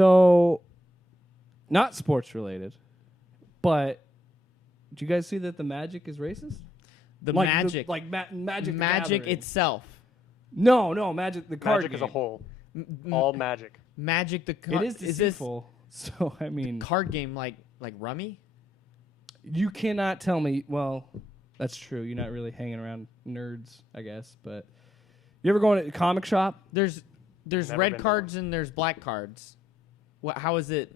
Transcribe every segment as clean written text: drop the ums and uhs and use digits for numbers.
So, not sports related, but do you guys see that the Magic is racist? The like Magic. Magic. Magic itself. itself. No, Magic the card Magic game. as a whole. All Magic. Magic the card. It is deceitful. So I mean, card game like Rummy? You cannot tell me. Well, that's true. You're not really hanging around nerds, I guess. But you ever go in a comic shop? There's Never red been cards and there's black cards. What? How is it?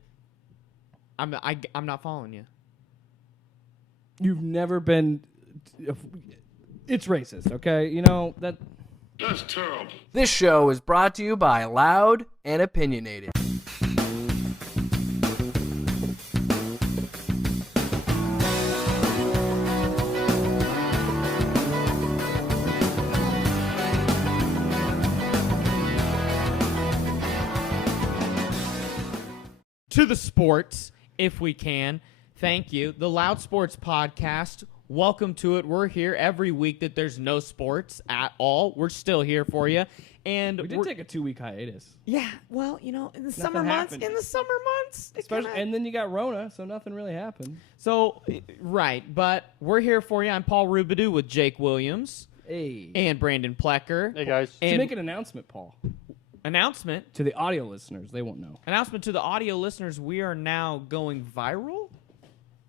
I'm not following you. You've never been. It's racist, okay? You know that. That's terrible. This show is brought to you by Loud and Opinionated. To the sports, if we can. Thank you. The Loud Sports Podcast. Welcome to it. We're here every week that there's no sports at all. We're still here for you. And We did take a 2-week hiatus. Yeah, well, you know, in the summer happened. months. And then you got Rona, so nothing really happened. So, right, but we're here for you. I'm Paul Rubidoux with Jake Williams. Hey. And Brandon Plecker. Hey, guys. To make an announcement, Paul. Announcement? To the audio listeners. They won't know. Announcement to the audio listeners. We are now going viral.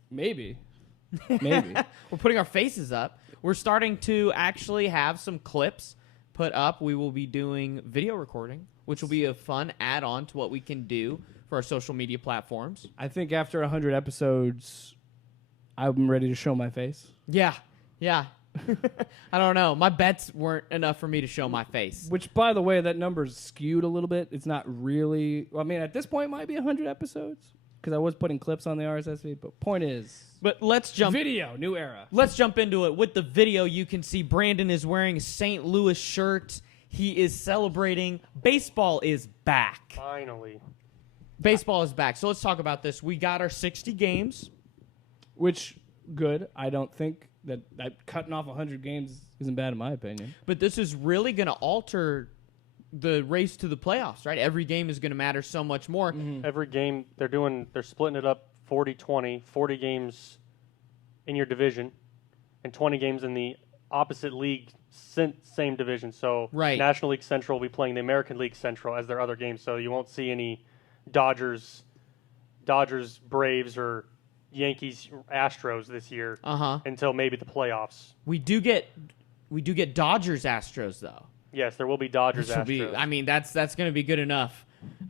Maybe. We're putting our faces up. We're starting to actually have some clips put up. We will be doing video recording, which will be a fun add-on to what we can do for our social media platforms. I think after 100 episodes, I'm ready to show my face. Yeah. I don't know. My bets weren't enough for me to show my face. Which, by the way, that number's skewed a little bit. It's not really... I mean, at this point, it might be 100 episodes. Because I was putting clips on the RSS feed. But point is... But let's jump... Video, new era. Let's jump into it. With the video, you can see Brandon is wearing a St. Louis shirt. He is celebrating. Baseball is back. Finally. Baseball is back. So let's talk about this. We got our 60 games. Which, good. I don't think that cutting off 100 games isn't bad in my opinion. But this is really going to alter the race to the playoffs, right? Every game is going to matter so much more. Mm-hmm. Every game, they're splitting it up 40-20, 40 games in your division, and 20 games in the opposite league, same division. So right. National League Central will be playing the American League Central as their other games, so you won't see any Dodgers, Braves, or Yankees, Astros this year until maybe the playoffs. We do get Dodgers, Astros, though. Yes, there will be Dodgers, Astros. That's going to be good enough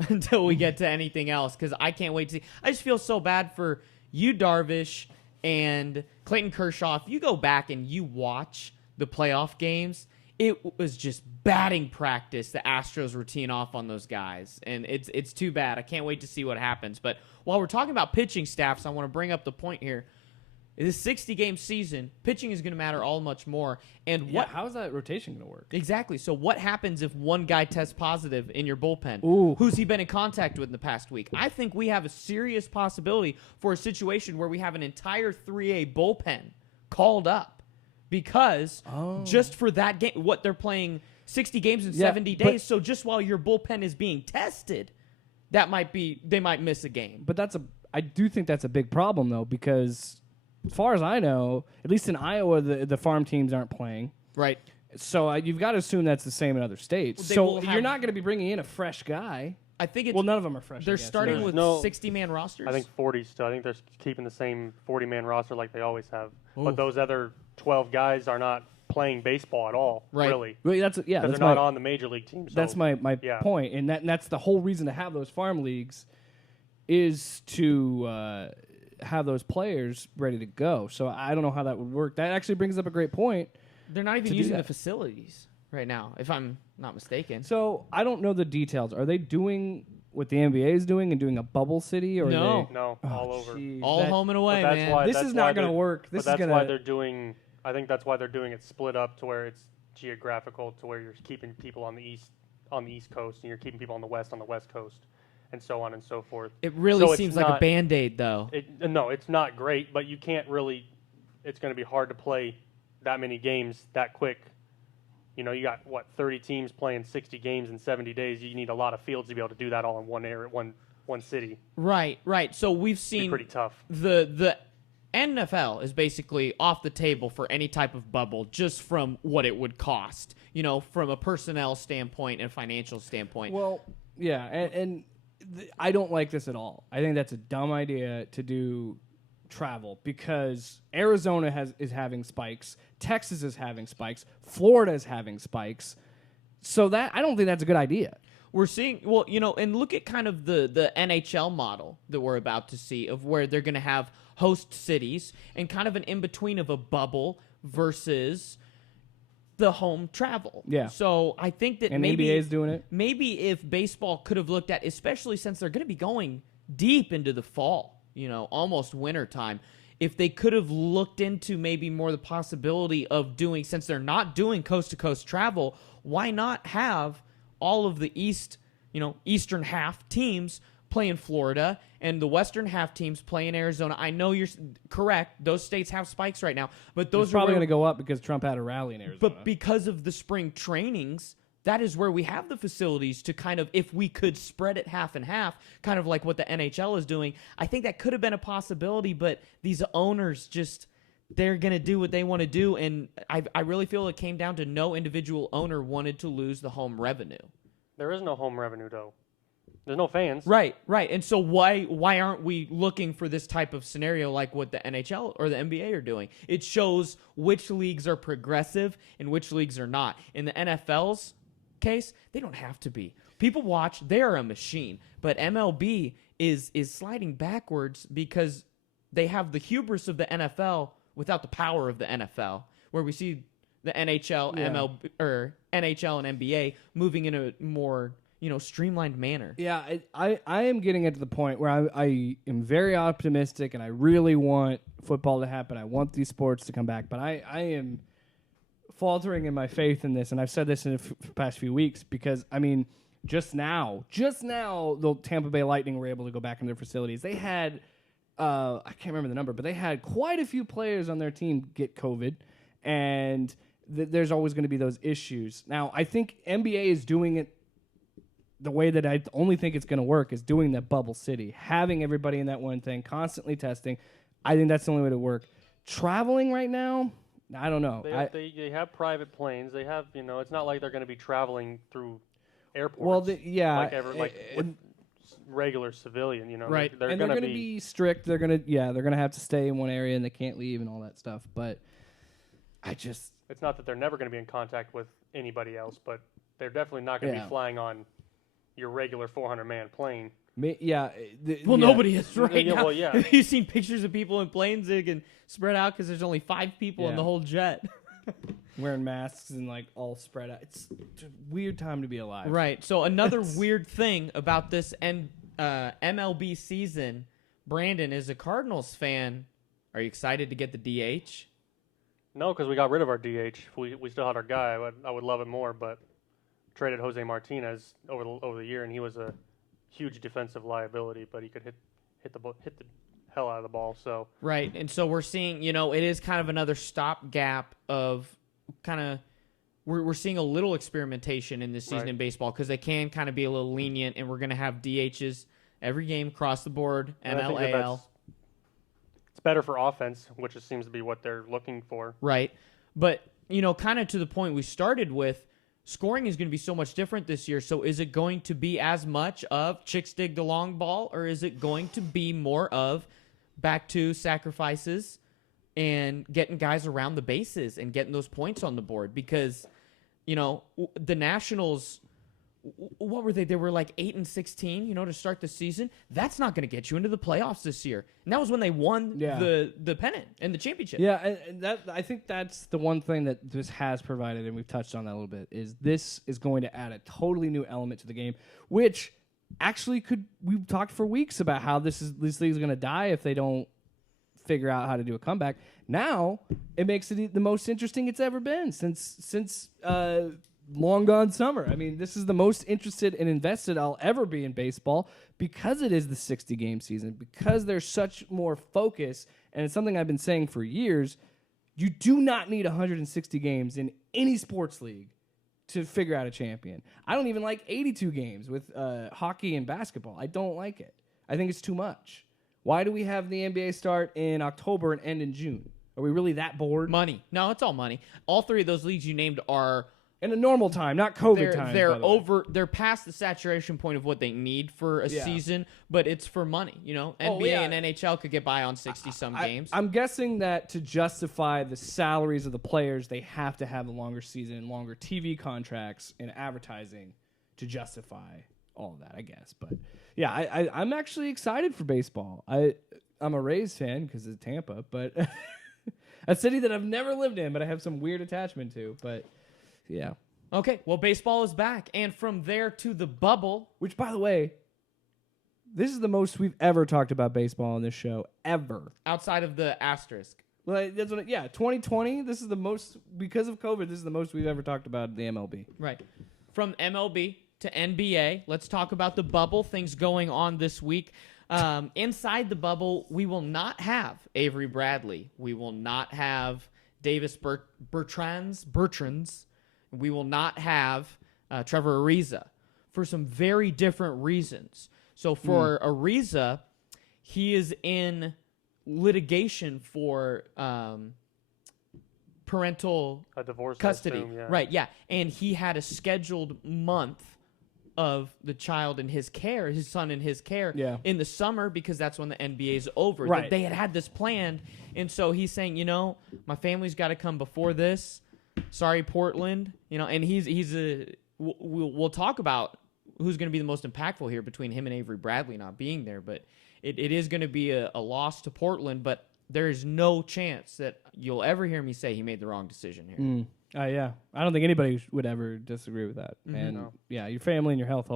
until we get to anything else, because I can't wait to see. I just feel so bad for you, Darvish, and Clayton Kershaw. If you go back and you watch the playoff games, it was just batting practice. The Astros were teeing off on those guys, and it's too bad. I can't wait to see what happens. But while we're talking about pitching staffs, I want to bring up the point here. In this 60-game season, pitching is going to matter all much more. And how is that rotation going to work? Exactly. So what happens if one guy tests positive in your bullpen? Ooh. Who's he been in contact with in the past week? I think we have a serious possibility for a situation where we have an entire 3A bullpen called up because just for that game, what they're playing 60 games in 70 days. So just while your bullpen is being tested, they might miss a game. But I do think that's a big problem though, because as far as I know, at least in Iowa, the farm teams aren't playing. Right. So you've got to assume that's the same in other states. So you're not going to be bringing in a fresh guy. I think none of them are fresh. They're starting with 60-man rosters. I think 40 still. I think they're keeping the same 40-man roster like they always have. Ooh. But those other 12 guys are not playing baseball at all, really. Well, because they're not on the major league team. So that's my point, and that's the whole reason to have those farm leagues is to have those players ready to go. So I don't know how that would work. That actually brings up a great point. They're not even using the facilities right now, if I'm not mistaken. So I don't know the details. Are they doing what the NBA is doing and doing a bubble city? Or no, all over. Geez, home and away, man. This is not going to work. That's why they're doing. I think that's why they're doing it split up to where it's geographical, to where you're keeping people on the east coast and you're keeping people on the west coast, and so on and so forth. It really seems like a Band-Aid, though. No, it's not great, but you can't really. It's going to be hard to play that many games that quick. You know, you got 30 teams playing 60 games in 70 days. You need a lot of fields to be able to do that all in one area, one city. Right. So we've It'd be seen pretty tough. The NFL is basically off the table for any type of bubble just from what it would cost, from a personnel standpoint and financial standpoint. Well, yeah, and I don't like this at all. I think that's a dumb idea to do travel because Arizona is having spikes, Texas is having spikes, Florida is having spikes. So I don't think that's a good idea. We're seeing, and look at kind of the NHL model that we're about to see of where they're going to have host cities and kind of an in-between of a bubble versus the home travel. Yeah. So I think that and maybe NBA is doing it. Maybe if baseball could have looked at, especially since they're going to be going deep into the fall, almost winter time, if they could have looked into maybe more the possibility of doing, since they're not doing coast-to-coast travel, why not have all of the eastern half teams play in Florida and the western half teams play in Arizona? I know you're correct. Those states have spikes right now, but those are probably going to go up because Trump had a rally in Arizona. But because of the spring trainings, that is where we have the facilities to kind of, if we could spread it half and half, kind of like what the NHL is doing, I think that could have been a possibility, but these owners just, they're going to do what they want to do, and I really feel it came down to no individual owner wanted to lose the home revenue. There is no home revenue, though. There's no fans. Right. And so why aren't we looking for this type of scenario like what the NHL or the NBA are doing? It shows which leagues are progressive and which leagues are not. In the NFL's case, they don't have to be. People watch, they are a machine. But MLB is sliding backwards because they have the hubris of the NFL without the power of the NFL, where we see the NHL, MLB, or NHL and NBA moving in a more streamlined manner. Yeah, I am getting it to the point where I am very optimistic and I really want football to happen. I want these sports to come back, but I am faltering in my faith in this, and I've said this in the past few weeks because, just now, the Tampa Bay Lightning were able to go back in their facilities. They had, I can't remember the number, but they had quite a few players on their team get COVID, and there's always going to be those issues. Now, I think NBA is doing it the way that I only think it's going to work is doing that bubble city, having everybody in that one thing, constantly testing. I think that's the only way to work. Traveling right now, I don't know. They have private planes. They have, it's not like they're going to be traveling through airports. Well, with regular civilian, right? They're going to be strict. They're going to have to stay in one area and they can't leave and all that stuff. But it's not that they're never going to be in contact with anybody else, but they're definitely not going to be flying on your regular 400-man plane. Nobody is right now. Well, yeah. Have you seen pictures of people in planes that can spread out because there's only 5 people in the whole jet? Wearing masks and all spread out. It's a weird time to be alive. Right. So another weird thing about this MLB season, Brandon, is a Cardinals fan. Are you excited to get the DH? No, because we got rid of our DH. We still had our guy. I would love it more, but traded Jose Martinez over the year, and he was a huge defensive liability, but he could hit the hell out of the ball. So right, and so we're seeing, it is kind of another stopgap of kind of we're seeing a little experimentation in this season in baseball because they can kind of be a little lenient, and we're going to have DHs every game across the board. NL, AL. It's better for offense, which seems to be what they're looking for. Right, but kind of to the point we started with. Scoring is going to be so much different this year, so is it going to be as much of chicks dig the long ball, or is it going to be more of back to sacrifices and getting guys around the bases and getting those points on the board? Because, the Nationals, what were they? They were 8-16, to start the season. That's not going to get you into the playoffs this year. And that was when they won the pennant and the championship. Yeah, and I think that's the one thing that this has provided, and we've touched on that a little bit, is this is going to add a totally new element to the game, which actually we've talked for weeks about how this league's going to die if they don't figure out how to do a comeback. Now, it makes it the most interesting it's ever been since long gone summer. This is the most interested and invested I'll ever be in baseball because it is the 60-game season, because there's such more focus, and it's something I've been saying for years. You do not need 160 games in any sports league to figure out a champion. I don't even like 82 games with hockey and basketball. I don't like it. I think it's too much. Why do we have the NBA start in October and end in June? Are we really that bored? Money. No, it's all money. All three of those leagues you named are in a normal time, not COVID time. They're past the saturation point of what they need for a season, but it's for money. NBA and NHL could get by on 60-some games. I'm guessing that to justify the salaries of the players, they have to have a longer season, longer TV contracts, and advertising to justify all of that, I guess. But yeah, I'm actually excited for baseball. I'm a Rays fan because of Tampa, but a city that I've never lived in, but I have some weird attachment to. But yeah. Okay, well, baseball is back. And from there to the bubble. Which, by the way, this is the most we've ever talked about baseball on this show, ever. Outside of the asterisk. Well, that's what 2020, this is the most, because of COVID, this is the most we've ever talked about the MLB. Right. From MLB to NBA, let's talk about the bubble, things going on this week. Inside the bubble, we will not have Avery Bradley. We will not have Davis Bertrands. We will not have Trevor Ariza for some very different reasons. So for Ariza, he is in litigation for parental divorce custody. Assume, yeah. Right, yeah. And he had a scheduled month of the child in his care, his son in his care, in the summer because that's when the NBA is over. Right. They had this planned. And so he's saying, my family's got to come before this. Sorry, Portland. And we'll talk about who's going to be the most impactful here between him and Avery Bradley not being there. But it is going to be a loss to Portland. But there is no chance that you'll ever hear me say he made the wrong decision here. Yeah. I don't think anybody would ever disagree with that. Mm-hmm. And your family and your health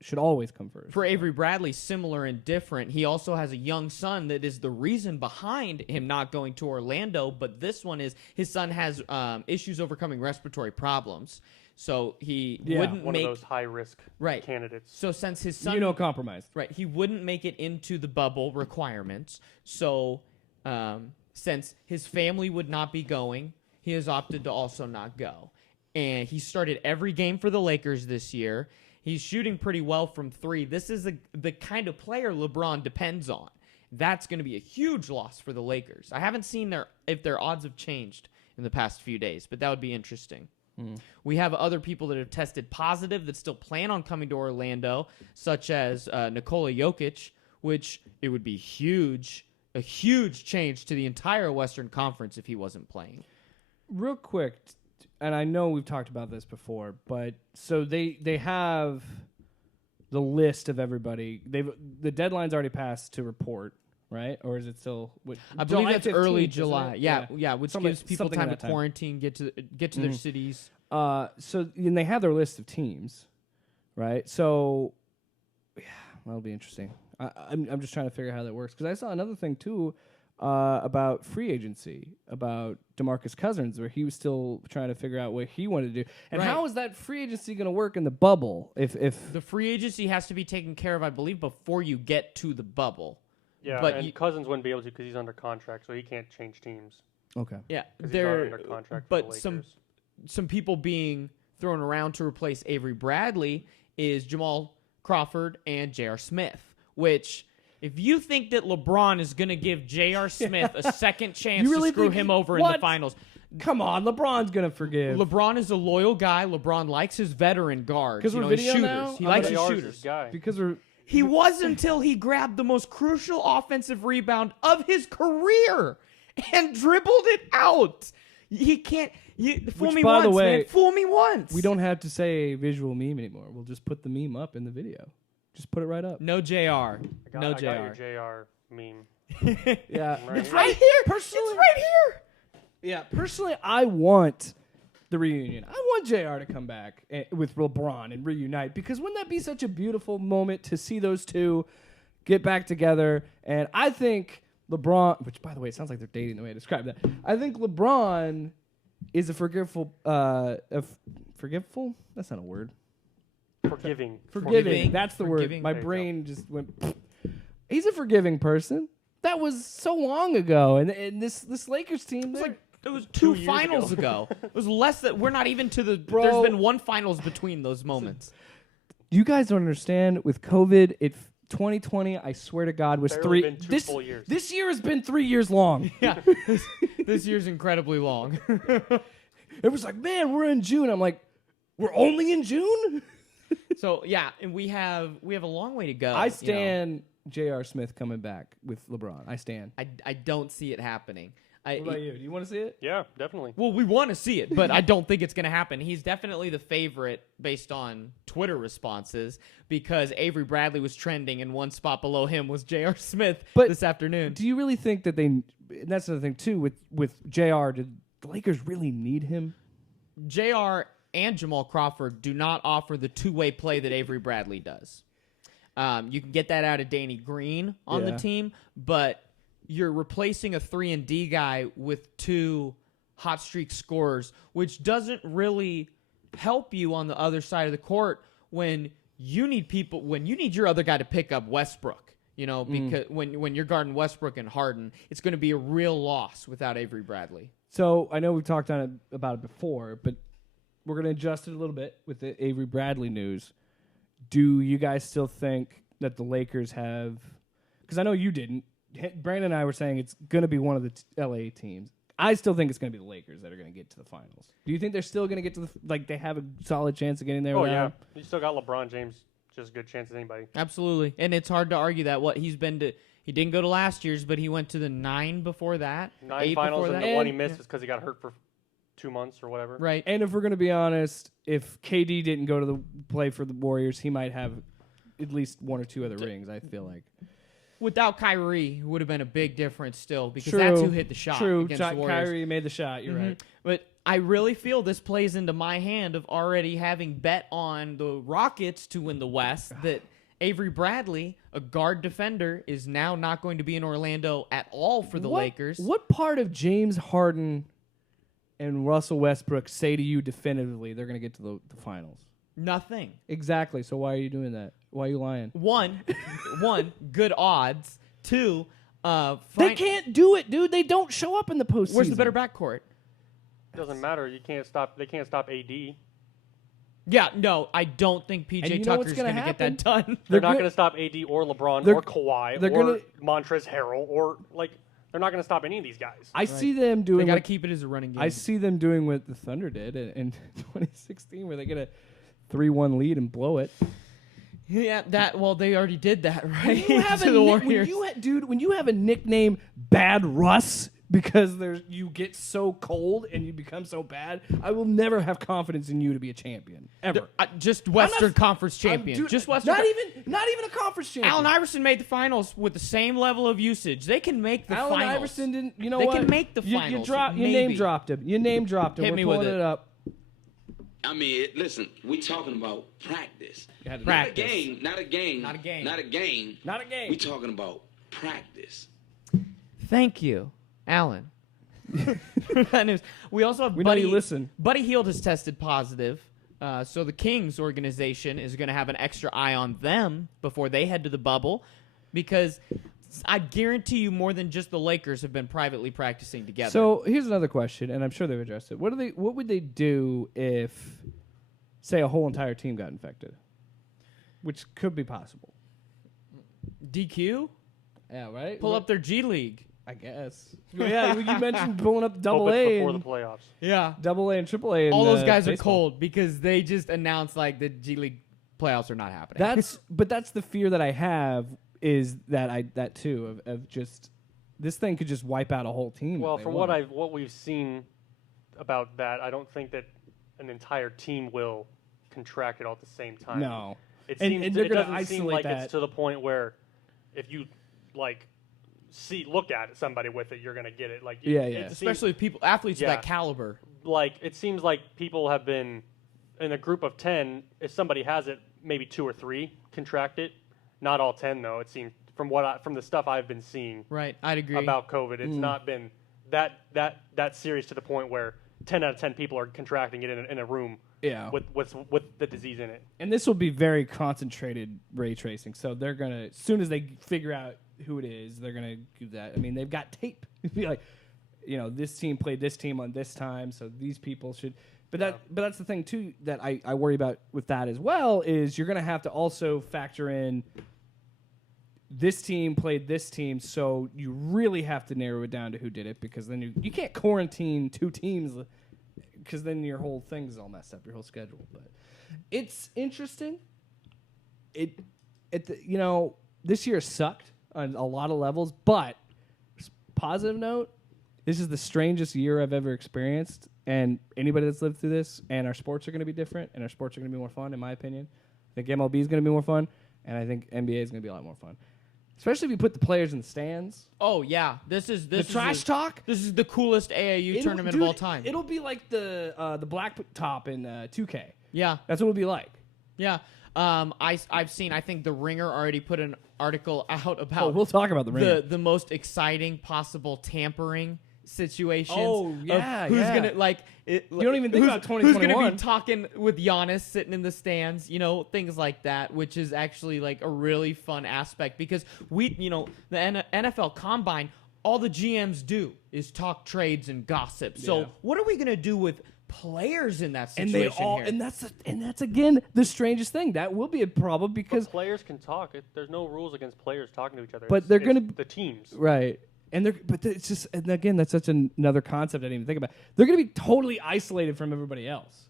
should always come first. For Avery Bradley, similar and different. He also has a young son that is the reason behind him not going to Orlando. But this one is his son has issues overcoming respiratory problems. So he wouldn't one make of those high risk candidates. So since his son compromised. Right, he wouldn't make it into the bubble requirements. So since his family would not be going, he has opted to also not go. And he started every game for the Lakers this year. He's shooting pretty well from three. This is the kind of player LeBron depends on. That's going to be a huge loss for the Lakers. I haven't seen if their odds have changed in the past few days, but that would be interesting. We have other people that have tested positive that still plan on coming to Orlando, such as Nikola Jokic, which it would be a huge change to the entire Western Conference if he wasn't playing. Real quick, and I know we've talked about this before, but so they have the list of everybody. The deadline's already passed to report, right? Or is it still? I believe that's 15th, early July. Yeah, which gives people time to time. quarantine, get to their cities. So and they have their list of teams, right? So that'll be interesting. I'm just trying to figure out how that works because I saw another thing too. About free agency, about DeMarcus Cousins, where he was still trying to figure out what he wanted to do. And how is that free agency going to work in the bubble? If the free agency has to be taken care of, I believe, before you get to the bubble. Yeah, but Cousins wouldn't be able to because he's under contract, so he can't change teams. Okay. Yeah, he's under contract. But some people being thrown around to replace Avery Bradley is Jamal Crawford and J.R. Smith, which. If you think that LeBron is going to give J.R. Smith a second chance to screw him over in the finals. Come on, LeBron's going to forgive. LeBron is a loyal guy. LeBron likes his veteran guards. Because we're video now? He likes his shooters. He was until he grabbed the most crucial offensive rebound of his career and dribbled it out. He can't. Fool me once, man. Fool me once. We don't have to say visual meme anymore. We'll just put the meme up in the video. Just put it right up. No JR. I got your JR meme. Yeah. It's right here. It's right here. Yeah. Personally, I want the reunion. I want JR to come back with LeBron and reunite because wouldn't that be such a beautiful moment to see those two get back together? And I think LeBron, which by the way, it sounds like they're dating the way I described that. I think LeBron is a forgiveful. Forgiveful? That's not a word. Forgiving. That's the word. My brain just went. He's a forgiving person. That was so long ago, and this Lakers team. It was two years finals ago. It was less that we're not even to the. Bro. There's been one finals between those moments. You guys don't understand. With COVID, 2020, I swear to God, was Barely 3 been two full years. This year has been 3 years long. Yeah, this year's incredibly long. It was like, man, we're in June. I'm like, we're only in June? So yeah, and we have a long way to go. I stand J.R. Smith coming back with LeBron. I stand. I don't see it happening. What about you? Do you want to see it? Yeah, definitely. Well, we want to see it, but I don't think it's going to happen. He's definitely the favorite based on Twitter responses because Avery Bradley was trending, and one spot below him was J.R. Smith this afternoon. Do you really think that and that's the thing, too, with J.R., did the Lakers really need him? J.R. and Jamal Crawford do not offer the two-way play that Avery Bradley does. You can get that out of Danny Green on the team, but you're replacing a 3-and-D guy with two hot streak scorers, which doesn't really help you on the other side of the court when you need your other guy to pick up Westbrook. Because when you're guarding Westbrook and Harden, it's going to be a real loss without Avery Bradley. So I know we've talked about it before, but we're going to adjust it a little bit with the Avery Bradley news. Do you guys still think that the Lakers have? Because I know you didn't. Brandon and I were saying it's going to be one of the LA teams. I still think it's going to be the Lakers that are going to get to the finals. Do you think they're still going to get to they have a solid chance of getting there? Oh, yeah. You still got LeBron James, just as good chance as anybody. Absolutely. And it's hard to argue that he didn't go to last year's, but he went to the 9 before that. 9 finals, and the one he missed is because he got hurt for 2 months or whatever. Right. And if we're going to be honest, if KD didn't go to the play for the Warriors, he might have at least 1 or 2 other rings, I feel like. Without Kyrie, it would have been a big difference still because that's who hit the shot against the Warriors. Kyrie made the shot. You're right. But I really feel this plays into my hand of already having bet on the Rockets to win the West that Avery Bradley, a guard defender, is now not going to be in Orlando at all for the Lakers. What part of James Harden and Russell Westbrook say to you definitively they're going to get to the finals? Nothing. Exactly. So why are you doing that? Why are you lying? One, good odds. 2, they can't do it, dude. They don't show up in the postseason. Where's the better backcourt? Doesn't matter. They can't stop AD. Yeah, no, I don't think PJ Tucker's going to get that done. They're not going to stop AD or LeBron or Kawhi or Montrezl Harrell or they're not going to stop any of these guys. I see them doing. They got to keep it as a running game. I see them doing what the Thunder did in 2016, where they get a 3-1 lead and blow it. Yeah, they already did that, right? When you have to the Warriors. When you have a nickname Bad Russ because you get so cold and you become so bad, I will never have confidence in you to be a champion ever. Just Western Conference champion. Just Western. Not even a conference champion. Allen Iverson made the finals with the same level of usage. They can make the finals. Allen Iverson didn't. You know they what? can make the finals. You name dropped him. You name dropped him. Hit We're me pulling with it. up. I mean, listen, we talking about practice. Practice. Not a game. Not a game. We talking about practice. Thank you, Allen. That news. We also have We know you listen. Buddy Hield has tested positive. So the Kings organization is going to have an extra eye on them before they head to the bubble because I guarantee you more than just the Lakers have been privately practicing together. So here's another question, and I'm sure they've addressed it. What would they do if, say, a whole entire team got infected? Which could be possible. DQ? Yeah, right? Pull up their G League. I guess. Yeah, you mentioned pulling up Double Hope it's A. before the playoffs. Yeah. Double A and Triple A. All those guys baseball. are cold because they just announced the G League playoffs are not happening. But that's the fear that I have is that too of just this thing could just wipe out a whole team. Well, from what we've seen about that, I don't think that an entire team will contract it all at the same time. No. It they're going to doesn't seem like that. it's to the point where if you look at somebody with it, you're going to get it. Especially athletes of that caliber. It seems like people have been in a group of 10. If somebody has it, maybe 2 or 3 contract it. Not all 10 though. It seems from the stuff I've been seeing. Right, I'd agree about COVID. It's not been that serious to the point where 10 out of 10 people are contracting it in a room. Yeah. With the disease in it. And this will be very concentrated ray tracing. So they're going to, as soon as they figure out who it is, they're going to do that. I mean, they've got tape. It'd be like, this team played this team on this time, so these people should. But that's the thing too that I worry about with that as well is you're going to have to also factor in this team played this team, so you really have to narrow it down to who did it because then you can't quarantine 2 teams because then your whole thing's all messed up, your whole schedule. But it's interesting. This year sucked on a lot of levels, but positive note, this is the strangest year I've ever experienced, and anybody that's lived through this, and our sports are going to be different, and our sports are going to be more fun, in my opinion. I think MLB is going to be more fun, and I think NBA is going to be a lot more fun. Especially if you put the players in the stands. Oh yeah, this is trash talk. This is the coolest AAU tournament of all time. It'll be like the black top in 2K. Yeah, that's what it'll be like. Yeah, I've seen. I think the Ringer already put an article out about. Oh, we'll talk about the Ringer. The most exciting possible tampering situations. Oh yeah, who's gonna you don't even think about 2021. Who's gonna be talking with Giannis sitting in the stands? Things like that, which is actually like a really fun aspect because the NFL Combine, all the GMs do is talk trades and gossip. So what are we gonna do with players in that situation? And that's again the strangest thing. That will be a problem because players can talk. There's no rules against players talking to each other. But they're gonna the teams, right? It's just, and again, that's such another concept I didn't even think about. They're going to be totally isolated from everybody else,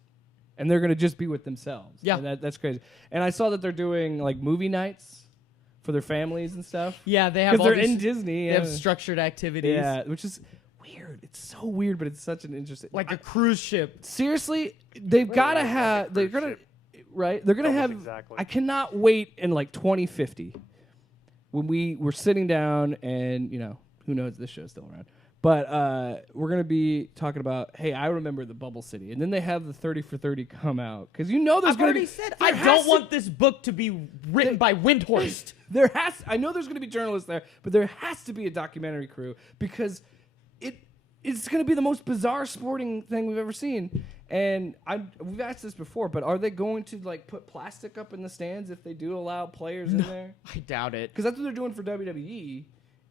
and they're going to just be with themselves. Yeah, and that's crazy. And I saw that they're doing like movie nights for their families and stuff. Yeah, they have because they're in Disney. They have structured activities. Yeah, which is weird. It's so weird, but it's such an interesting, like a cruise ship. Seriously, they've got to have. They're gonna right. They're gonna have. Exactly. I cannot wait in like 2050 when we're sitting down and who knows, this show's still around. But we're going to be talking about, hey, I remember the Bubble City. And then they have the 30 for 30 come out. Because there's going to be... I've already said, I don't want this book to be written by Windhorst. I know there's going to be journalists there, but there has to be a documentary crew because it's going to be the most bizarre sporting thing we've ever seen. And we've asked this before, but are they going to put plastic up in the stands if they do allow players in there? I doubt it. Because that's what they're doing for WWE.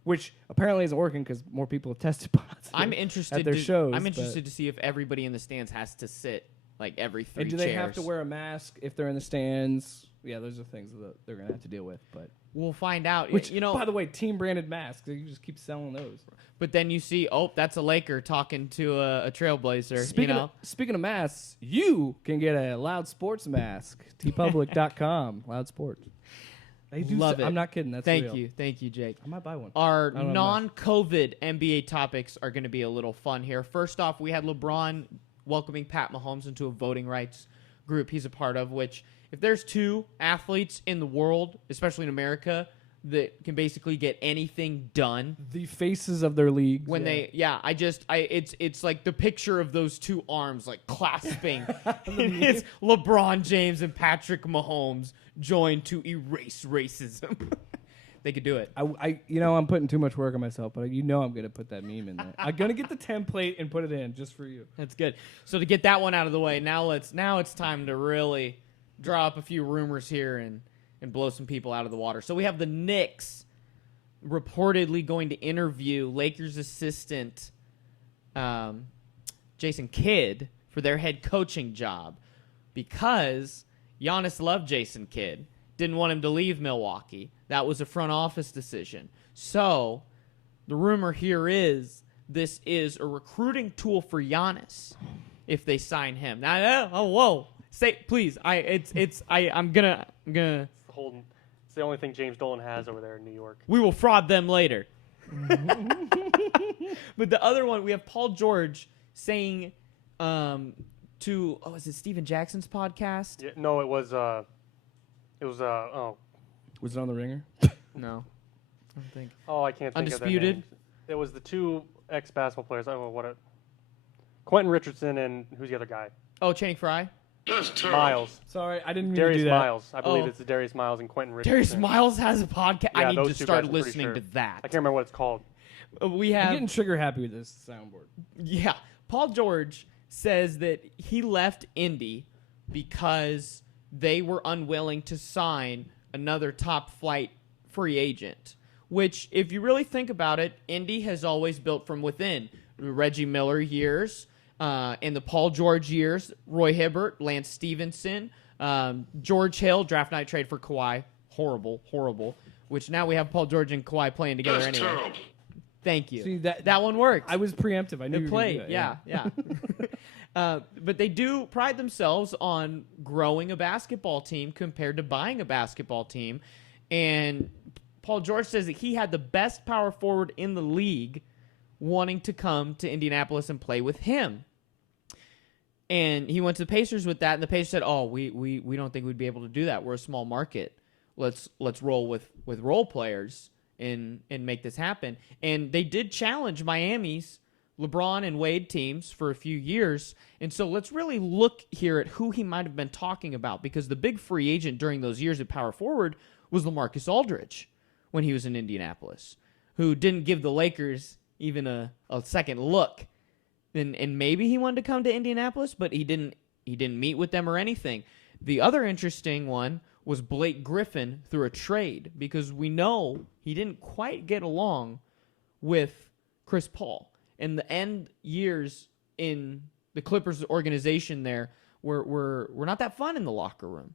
Which apparently isn't working because more people have tested positive. I'm interested at their shows. I'm interested to see if everybody in the stands has to sit every 3 and do chairs. they have to wear a mask if they're in the stands? Yeah, those are things that they're going to have to deal with. But we'll find out. Which, by the way, team branded masks. You just keep selling those. But then you see, that's a Laker talking to a Trailblazer. Speaking of masks, you can get a Loud Sports mask. tpublic.com. Loud Sports. They do Love it. I'm not kidding. That's real. Thank you, Jake. I might buy one. Our non-COVID NBA topics are going to be a little fun here. First off, we had LeBron welcoming Pat Mahomes into a voting rights group he's a part of, which if there's 2 athletes in the world, especially in America, that can basically get anything done. The faces of their leagues. When it's like the picture of those 2 arms clasping. It's LeBron James and Patrick Mahomes joined to erase racism. They could do it. I'm putting too much work on myself, but I'm going to put that meme in there. I'm going to get the template and put it in just for you. That's good. So to get that one out of the way, now it's time to really draw up a few rumors here and blow some people out of the water. So we have the Knicks reportedly going to interview Lakers assistant Jason Kidd for their head coaching job because Giannis loved Jason Kidd, didn't want him to leave Milwaukee. That was a front office decision. So the rumor here is this is a recruiting tool for Giannis if they sign him. Now, whoa. Say please. I'm gonna It's the only thing James Dolan has over there in New York. We will fraud them later. But the other one, we have Paul George saying is it Steven Jackson's podcast? Yeah, no, it was Was it on the Ringer? No. I don't think. Oh, I can't think Undisputed? of their names. It was the 2 ex-basketball players. I don't know Quentin Richardson and who's the other guy? Oh, Channing Frye? Miles. Sorry, I didn't mean Darius to do that. Miles. I believe it's Darius Miles and Quentin Richardson. Darius Miles has a podcast. Yeah, I need those to 2 start guys, I'm pretty listening sure. to that. I can't remember what it's called. We I'm have getting trigger happy with this soundboard. Yeah. Paul George says that he left Indy because they were unwilling to sign another top flight free agent, which if you really think about it, Indy has always built from within. Reggie Miller years, in the Paul George years, Roy Hibbert, Lance Stevenson, George Hill, draft night trade for Kawhi. Horrible. Which now we have Paul George and Kawhi playing together anyway. Terrible. Thank you. See, that one worked. I was preemptive. I knew you played. were gonna do it. Yeah. But they do pride themselves on growing a basketball team compared to buying a basketball team. And Paul George says that he had the best power forward in the league wanting to come to Indianapolis and play with him. And he went to the Pacers with that, and the Pacers said, "Oh, we don't think we'd be able to do that. We're a small market. Let's roll with role players and make this happen." And they did challenge Miami's LeBron and Wade teams for a few years. And so let's really look here at who he might have been talking about, because the big free agent during those years at power forward was LaMarcus Aldridge when he was in Indianapolis, who didn't give the Lakers even a second look. And maybe he wanted to come to Indianapolis, but he didn't meet with them or anything. The other interesting one was Blake Griffin through a trade, because we know he didn't quite get along with Chris Paul. And the end years in the Clippers organization there were not that fun in the locker room.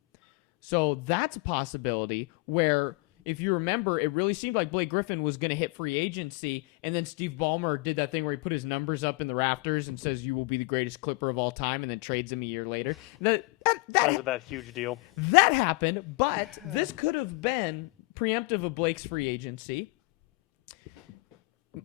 So that's a possibility where, if you remember, it really seemed like Blake Griffin was going to hit free agency, and then Steve Ballmer did that thing where he put his numbers up in the rafters and says, "You will be the greatest Clipper of all time," and then trades him a year later. That huge deal. That happened, but this could have been preemptive of Blake's free agency.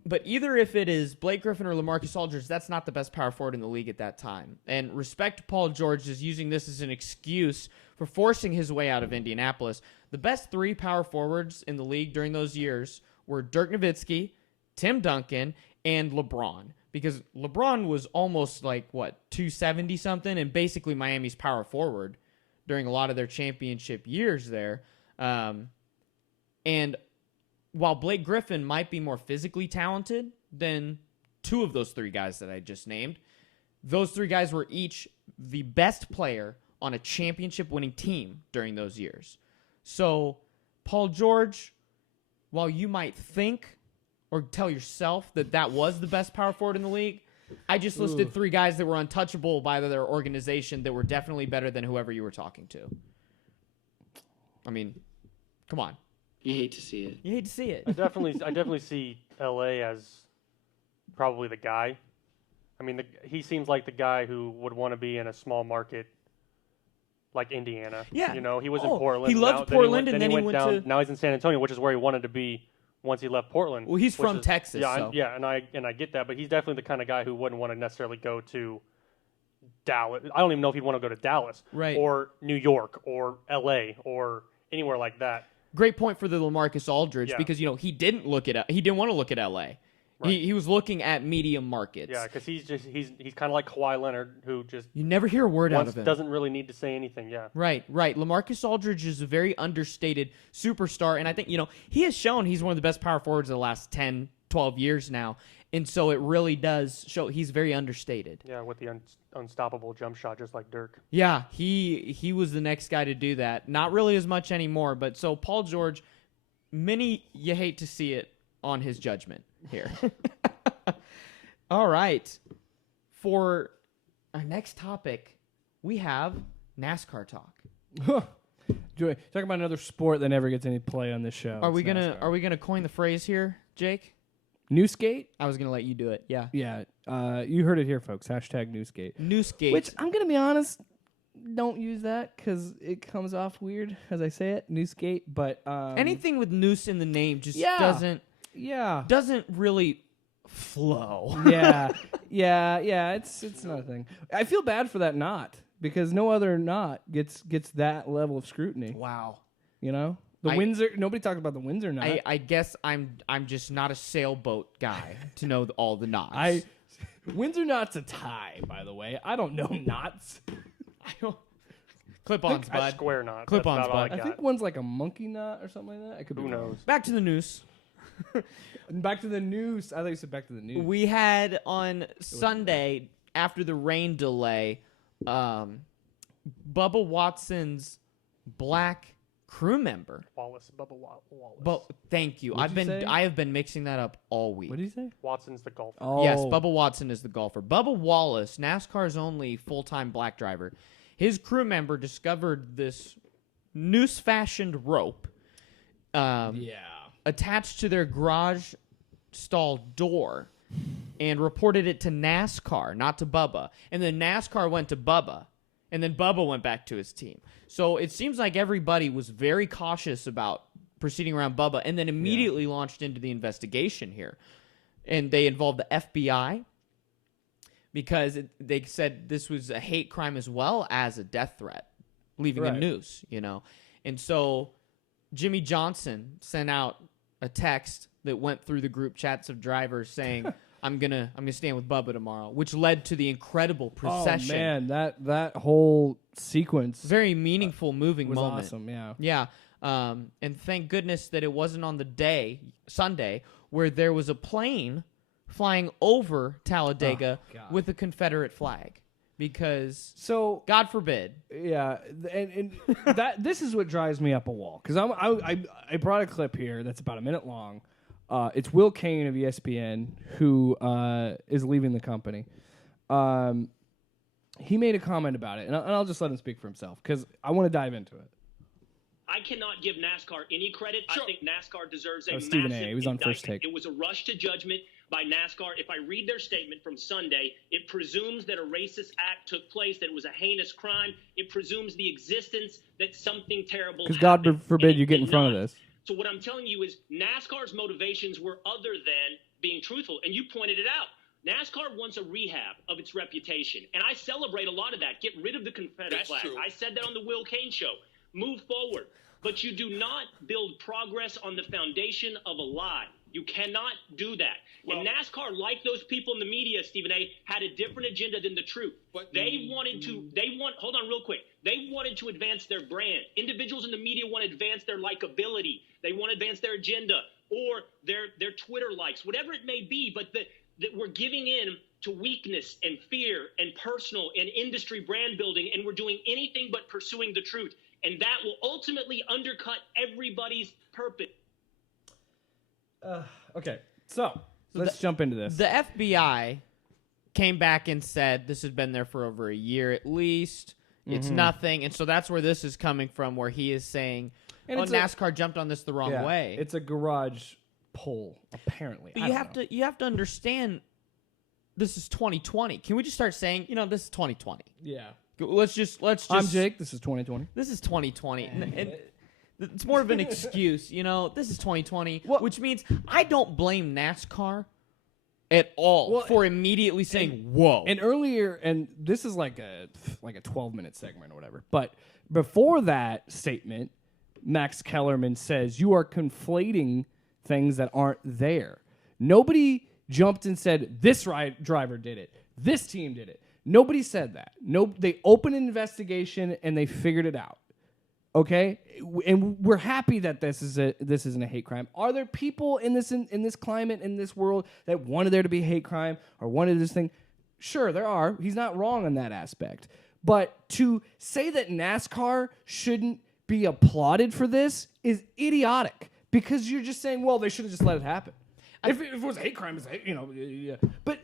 But either if it is Blake Griffin or LaMarcus Aldridge, that's not the best power forward in the league at that time. And respect Paul George is using this as an excuse for forcing his way out of Indianapolis. The best three power forwards in the league during those years were Dirk Nowitzki, Tim Duncan, and LeBron. Because LeBron was almost 270-something, and basically Miami's power forward during a lot of their championship years there. And while Blake Griffin might be more physically talented than two of those three guys that I just named, those three guys were each the best player on a championship-winning team during those years. So, Paul George, while you might think or tell yourself that was the best power forward in the league, I just listed three guys that were untouchable by their organization that were definitely better than whoever you were talking to. I mean, come on. You hate to see it. You hate to see it. I definitely see LA as probably the guy. I mean, he seems like the guy who would want to be in a small market like Indiana. Yeah. You know, he was in Portland. He loved Portland, and then he went down. to... Now he's in San Antonio, which is where he wanted to be once he left Portland. Well, he's from Texas. Yeah, so. and I get that, but he's definitely the kind of guy who wouldn't want to necessarily go to Dallas. I don't even know if he'd want to go to Dallas, right, or New York, or LA, or anywhere like that. Great point for the LaMarcus Aldridge, because he didn't want to look at LA. Right. He was looking at medium markets. Yeah, because he's kind of like Kawhi Leonard, who just you never hear a word out of him. Doesn't really need to say anything. Yeah. Right. LaMarcus Aldridge is a very understated superstar, and I think he has shown he's one of the best power forwards of the last 10, 12 years now, and so it really does show he's very understated. Yeah, with the unstoppable jump shot, just like Dirk. Yeah, he was the next guy to do that. Not really as much anymore, but so Paul George, you hate to see it on his judgment here. All right. For our next topic, we have NASCAR talk. Talk about another sport that never gets any play on this show. Are we gonna coin the phrase here, Jake? Newskate? I was gonna let you do it. Yeah. Yeah. You heard it here, folks. #Newskate. Newskate. Which I'm gonna be honest, don't use that because it comes off weird as I say it. Newskate, but anything with noose in the name just doesn't really flow. Yeah. It's not a thing. I feel bad for that knot because no other knot gets that level of scrutiny. Wow. The Windsor. Nobody talks about the Windsor knot. I guess I'm just not a sailboat guy to know all the knots. Windsor knot's a tie, by the way. I don't know knots. Clip-ons, bud. Square knot. Clip-ons, bud. I think one's like a monkey knot or something like that. Who knows? Back to the noose. Back to the news. I thought you said back to the news. We had on Sunday, after the rain delay, Bubba Watson's black crew member. Bubba Wallace. But thank you. I have been mixing that up all week. What did you say? Watson's the golfer. Oh. Yes, Bubba Watson is the golfer. Bubba Wallace, NASCAR's only full-time black driver. His crew member discovered this noose-fashioned rope attached to their garage stall door and reported it to NASCAR, not to Bubba. And then NASCAR went to Bubba, and then Bubba went back to his team. So it seems like everybody was very cautious about proceeding around Bubba and then immediately launched into the investigation here. And they involved the FBI because they said this was a hate crime as well as a death threat, leaving a noose, you know. And so Jimmy Johnson sent out a text that went through the group chats of drivers saying, I'm gonna stand with Bubba tomorrow, which led to the incredible procession. Oh man, that whole sequence, very meaningful, moving was moment. Awesome, yeah. Yeah. And thank goodness that it wasn't on the day, Sunday, where there was a plane flying over Talladega with a Confederate flag. Because, God forbid. Yeah, and that this is what drives me up a wall. Because I brought a clip here that's about a minute long. It's Will Cain of ESPN who is leaving the company. He made a comment about it, and I'll just let him speak for himself because I want to dive into it. I cannot give NASCAR any credit. Sure. I think NASCAR deserves a massive Stephen A. He was on indictment. First Take. It was a rush to judgment by NASCAR. If I read their statement from Sunday, it presumes that a racist act took place, that it was a heinous crime. It presumes the existence that something terrible happened. Because God forbid you get in front of this. So what I'm telling you is NASCAR's motivations were other than being truthful, and you pointed it out. NASCAR wants a rehab of its reputation, and I celebrate a lot of that. Get rid of the Confederate flag. True. I said that on the Will Cain show. Move forward. But you do not build progress on the foundation of a lie. You cannot do that. Well, and NASCAR, like those people in the media, Stephen A., had a different agenda than the truth. But hold on real quick. They wanted to advance their brand. Individuals in the media want to advance their likability. They want to advance their agenda or their Twitter likes, whatever it may be. But that we're giving in to weakness and fear and personal and industry brand building, and we're doing anything but pursuing the truth. And that will ultimately undercut everybody's purpose. Okay, so let's jump into this. The FBI came back and said this has been there for over a year at least. It's nothing. And so that's where this is coming from, where he is saying, NASCAR jumped on this the wrong way. It's a garage pole, apparently. But you have to understand this is 2020. Can we just start saying, this is 2020? Yeah. Let's just. I'm Jake. This is 2020. This is 2020. And it's more of an excuse, This is 2020, which means I don't blame NASCAR at all for immediately saying, "Whoa!" And earlier, and this is like a 12-minute segment or whatever. But before that statement, Max Kellerman says you are conflating things that aren't there. Nobody jumped and said this driver did it. This team did it. Nobody said that. They opened an investigation and they figured it out. Okay, and we're happy that this isn't a hate crime. Are there people in this climate, in this world, that wanted there to be a hate crime or wanted this thing? Sure, there are. He's not wrong on that aspect. But to say that NASCAR shouldn't be applauded for this is idiotic because you're just saying, well, they should have just let it happen. If it was a hate crime, it's yeah. But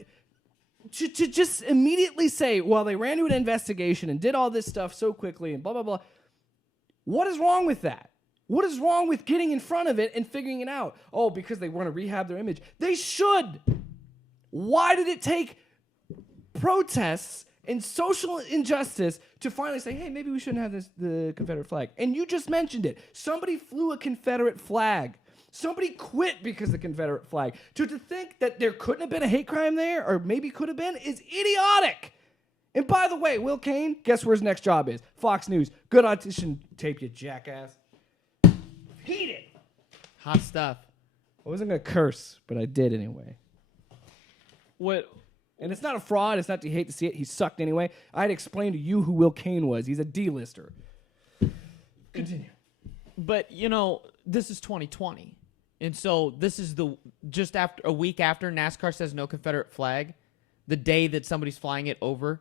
to just immediately say, well, they ran to an investigation and did all this stuff so quickly and blah, blah, blah. What is wrong with that? What is wrong with getting in front of it and figuring it out? Oh, because they want to rehab their image. They should. Why did it take protests and social injustice to finally say, hey, maybe we shouldn't have the Confederate flag? And you just mentioned it. Somebody flew a Confederate flag. Somebody quit because of the Confederate flag. To think that there couldn't have been a hate crime there, or maybe could have been, is idiotic. And by the way, Will Cain, guess where his next job is? Fox News. Good audition tape, you jackass. Heat it. Hot stuff. I wasn't going to curse, but I did anyway. What? And it's not a fraud. It's not that you hate to see it. He sucked anyway. I had explained to you who Will Cain was. He's a D-lister. Continue. But, this is 2020. And so this is just after a week after NASCAR says no Confederate flag. The day that somebody's flying it over.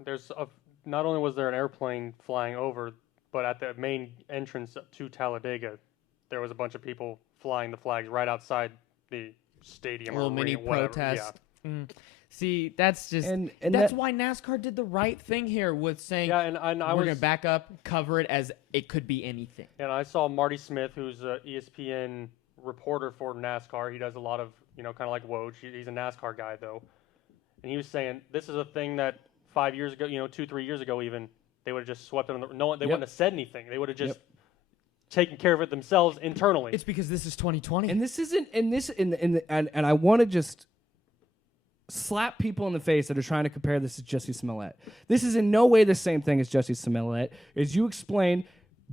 Not only was there an airplane flying over but at the main entrance to Talladega, there was a bunch of people flying the flags right outside the stadium. A little mini protest. Yeah. See, that's just And that's why NASCAR did the right thing here with saying, we're going to back up, cover it as it could be anything. And I saw Marty Smith, who's an ESPN reporter for NASCAR. He does a lot of, kind of like Woj. He's a NASCAR guy, though. And he was saying this is a thing that 5 years ago, 2-3 years ago even, they would have just swept it. They wouldn't have said anything. They would have just taken care of it themselves internally. It's because this is 2020. And this isn't, and I want to just slap people in the face that are trying to compare this to Jussie Smollett. This is in no way the same thing as Jussie Smollett. As you explained,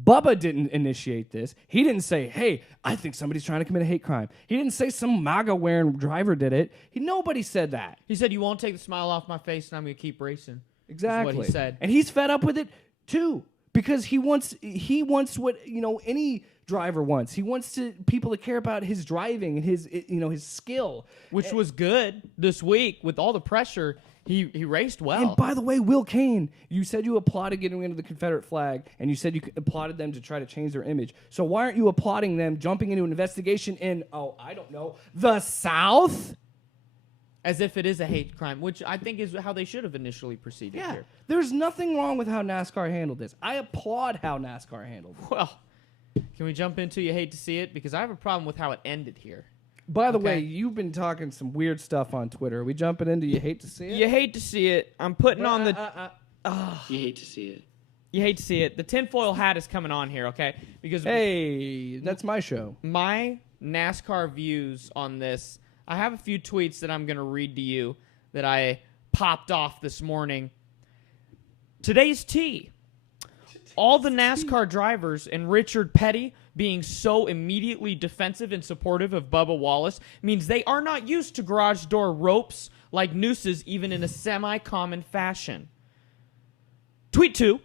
Bubba didn't initiate this. He didn't say, hey, I think somebody's trying to commit a hate crime. He didn't say some MAGA-wearing driver did it. Nobody said that. He said, you won't take the smile off my face and I'm going to keep racing. Exactly. That's what he said. And he's fed up with it, too, because he wants what, any driver wants. He wants people to care about his driving and his skill. Which was good this week with all the pressure. He raced well. And by the way, Will Kane, you said you applauded getting rid of the Confederate flag, and you said you applauded them to try to change their image. So why aren't you applauding them jumping into an investigation in, I don't know, the South? As if it is a hate crime, which I think is how they should have initially proceeded here. There's nothing wrong with how NASCAR handled this. I applaud how NASCAR handled it. Well, can we jump into you hate to see it? Because I have a problem with how it ended here. By the way, you've been talking some weird stuff on Twitter. Are we jumping into you hate to see it? You hate to see it. I'm putting on the... You hate to see it. You hate to see it. The tinfoil hat is coming on here, okay? Because hey, that's my show. My NASCAR views on this, I have a few tweets that I'm going to read to you that I popped off this morning. Today's tea. All the NASCAR drivers and Richard Petty being so immediately defensive and supportive of Bubba Wallace means they are not used to garage door ropes like nooses even in a semi-common fashion. Tweet 2.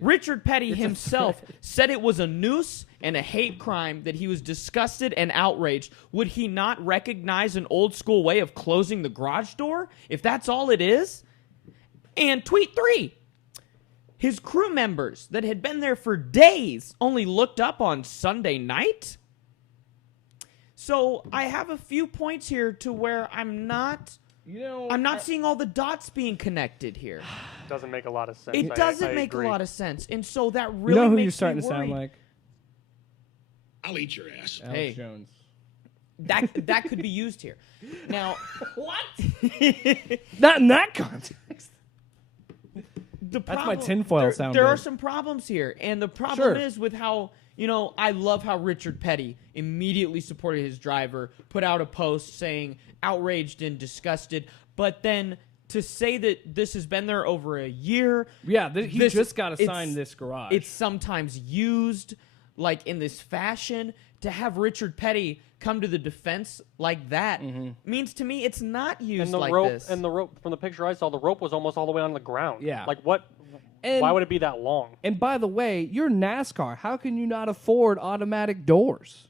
Richard Petty himself said it was a noose and a hate crime, that he was disgusted and outraged. Would he not recognize an old school way of closing the garage door if that's all it is? And tweet 3. His crew members that had been there for days only looked up on Sunday night? So I have a few points here to where I'm not seeing all the dots being connected here. Doesn't make a lot of sense. It doesn't make a lot of sense. And so that really You know who makes you're starting me to sound worried. like? I'll eat your ass. Alex Hey. Jones. That could be used here. Now, What? Not in that context. That's my tinfoil sound There bit. are some problems here, and the problem Sure. is with how, I love how Richard Petty immediately supported his driver, put out a post saying outraged and disgusted, but then to say that this has been there over a year. Yeah, he just got assigned it's- this garage. It's sometimes used like in this fashion. To have Richard Petty come to the defense like that means to me it's not used And the like rope, this. and the rope from the picture I saw, the rope was almost all the way on the ground. Yeah. Like what? And- why would it be that long? And by the way, you're NASCAR. How can you not afford automatic doors?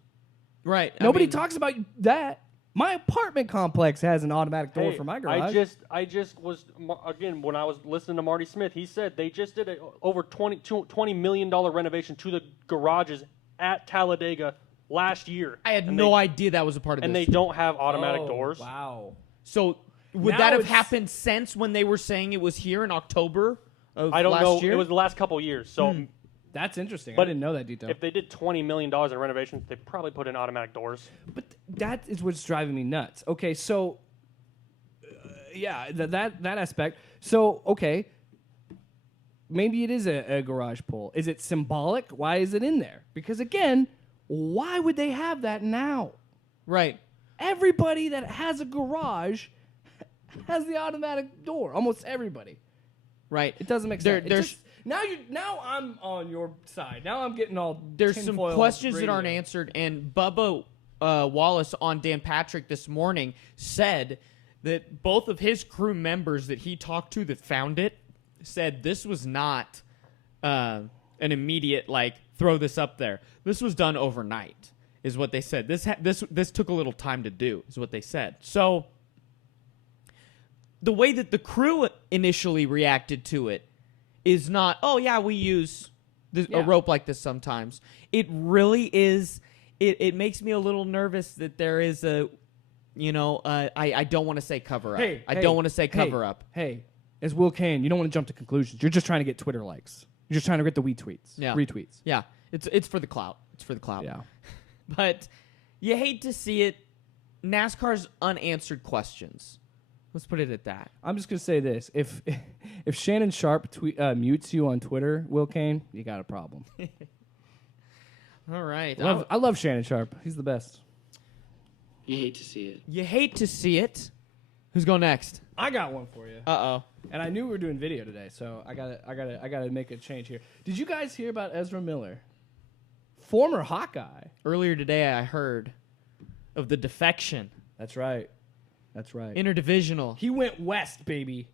Right. Nobody talks about that. My apartment complex has an automatic door Hey, for my garage. I just was again when I was listening to Marty Smith. He said they just did a over $20 million renovation to the garages at Talladega last year. I had no idea that was a part of and this. they don't have automatic doors. Wow. So would Now that have it's- happened since when they were saying it was here in October of I don't last know. year? It was the last couple years. So That's interesting. But I didn't know that detail. if they did $20 million in renovations, they probably put in automatic doors. But that is what's driving me nuts. Okay, so that aspect. So okay, maybe it is a garage pull. Is it symbolic? Why is it in there? Because again, why would they have that now? right. Everybody that has a garage has the automatic door. Almost everybody. Right. It doesn't make There- sense. there's- Now I'm on your side. Now I'm getting all There's some tinfoil questions that radio. aren't answered, and Bubba Wallace on Dan Patrick this morning said that both of his crew members that he talked to that found it said this was not an immediate, throw this up there. This was done overnight, is what they said. This took a little time to do, is what they said. So the way that the crew initially reacted to it is not, oh, yeah, we use a rope like this sometimes. It really is. It makes me a little nervous that there is a, I don't want to say cover up. I don't want to say cover up. Hey, as Will Kane, you don't want to jump to conclusions. You're just trying to get Twitter likes. You're just trying to get the retweets. Yeah, it's for the clout. It's for the clout. Yeah. But you hate to see it. NASCAR's unanswered questions. Let's put it at that. I'm just gonna say this: if Shannon Sharp mutes you on Twitter, Will Kane, you got a problem. All right. I love Shannon Sharp. He's the best. You hate to see it. You hate to see it. Who's going next? I got one for you. Uh-oh. And I knew we were doing video today, so I gotta make a change here. Did you guys hear about Ezra Miller? Former Hawkeye. Earlier today, I heard of the defection. That's right. Interdivisional. He went west, baby.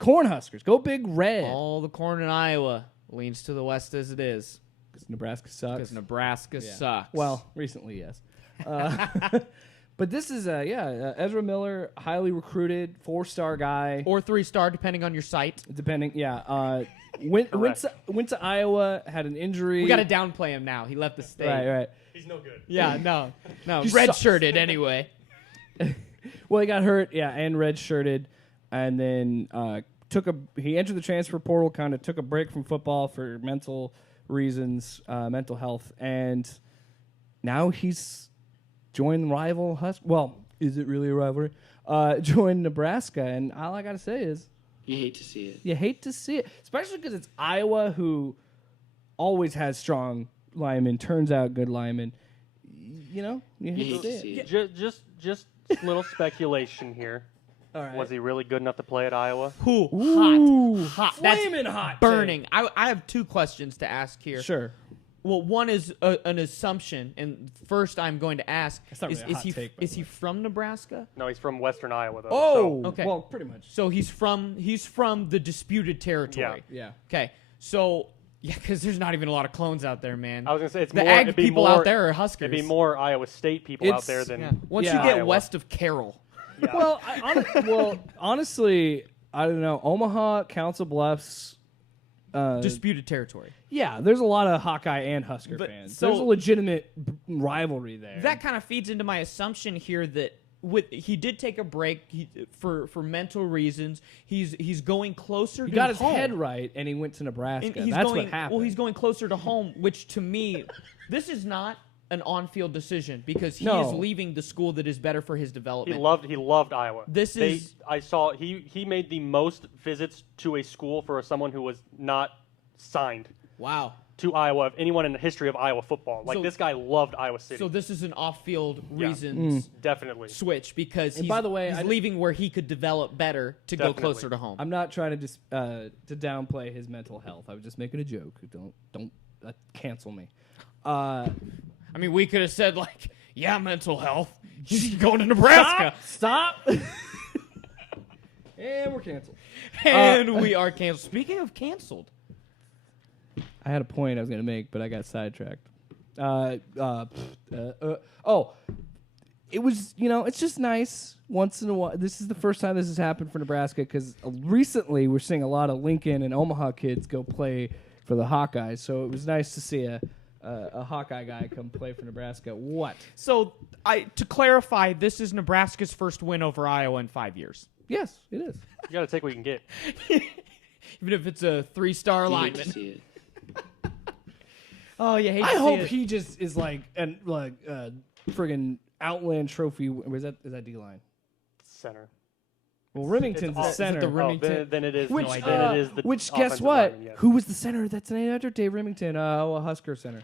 Cornhuskers, go Big Red. All the corn in Iowa leans to the west as it is. Because Nebraska sucks. Because Nebraska sucks. Well, recently, yes. But this is, Ezra Miller, highly recruited, 4-star guy. Or 3-star, depending on your site. Depending, yeah. Went to Iowa, had an injury. We got to downplay him now. He left the state. Right. He's no good. Yeah, no. He Red-shirted anyway. Well, he got hurt, and red-shirted. And then he entered the transfer portal, kind of took a break from football for mental reasons, mental health. And now he's joined rival Husker. Well, is it really a rivalry? Joined Nebraska. And all I got to say is, you hate to see it. You hate to see it, especially because it's Iowa, who always has strong linemen, turns out good linemen. You hate to see it. Just little speculation here. All right. Was he really good enough to play at Iowa? Hot. Flaming hot. Burning. I have 2 questions to ask here. Sure. Well, one is an assumption, and first I'm going to ask: is he from Nebraska? No, he's from Western Iowa, though. Oh, okay. Well, pretty much. So he's from the disputed territory. Yeah. Okay. So because there's not even a lot of clones out there, man. I was gonna say the ag people out there are Huskers. It'd be more Iowa State people out there than once you get Iowa. west of Carroll. Yeah. Well, honestly, I don't know. Omaha, Council Bluffs. Disputed territory. Yeah, there's a lot of Hawkeye and Husker fans. So there's a legitimate rivalry there. That kind of feeds into my assumption here that he did take a break for mental reasons. He's going closer. He to got his home. head right, and he went to Nebraska. That's what happened. Well, he's going closer to home, which to me, this is not an on-field decision because he is leaving the school that is better for his development. He loved Iowa. I saw he made the most visits to a school for someone who was not signed. Wow. To Iowa of anyone in the history of Iowa football. This guy loved Iowa City. So this is an off-field reasons definitely switch because by the way, he's leaving where he could develop better to go closer to home. I'm not trying to downplay his mental health. I was just making a joke. Don't cancel me. I mean, we could have said mental health. He's going to Nebraska. Stop. And we're canceled. And we are canceled. Speaking of canceled. I had a point I was going to make, but I got sidetracked. It was, it's just nice once in a while. This is the first time this has happened for Nebraska because recently we're seeing a lot of Lincoln and Omaha kids go play for the Hawkeyes. So it was nice to see a Hawkeye guy come play for Nebraska. What? So to clarify, this is Nebraska's first win over Iowa in 5 years. Yes, it is. You got to take what you can get. Even if it's a 3-star lineman. You hate to see it. Oh, you hate to I see hope it. he just is friggin' Outland Trophy. Is that D-line? Center. Well, Remington's the center. Is it the Remington? Then it is. Which, then it is the which guess offensive what? lineman, yes. Who was the center that's named after Dave Remington? A Husker center.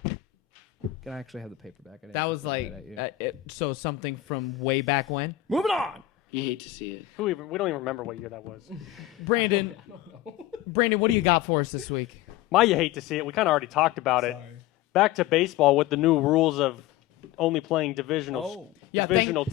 Can I actually have the paper back? That was so something from way back when? Moving on. You hate to see it. We don't even remember what year that was. Brandon, what do you got for us this week? You hate to see it. We kind of already talked about it. Back to baseball with the new rules of only playing divisional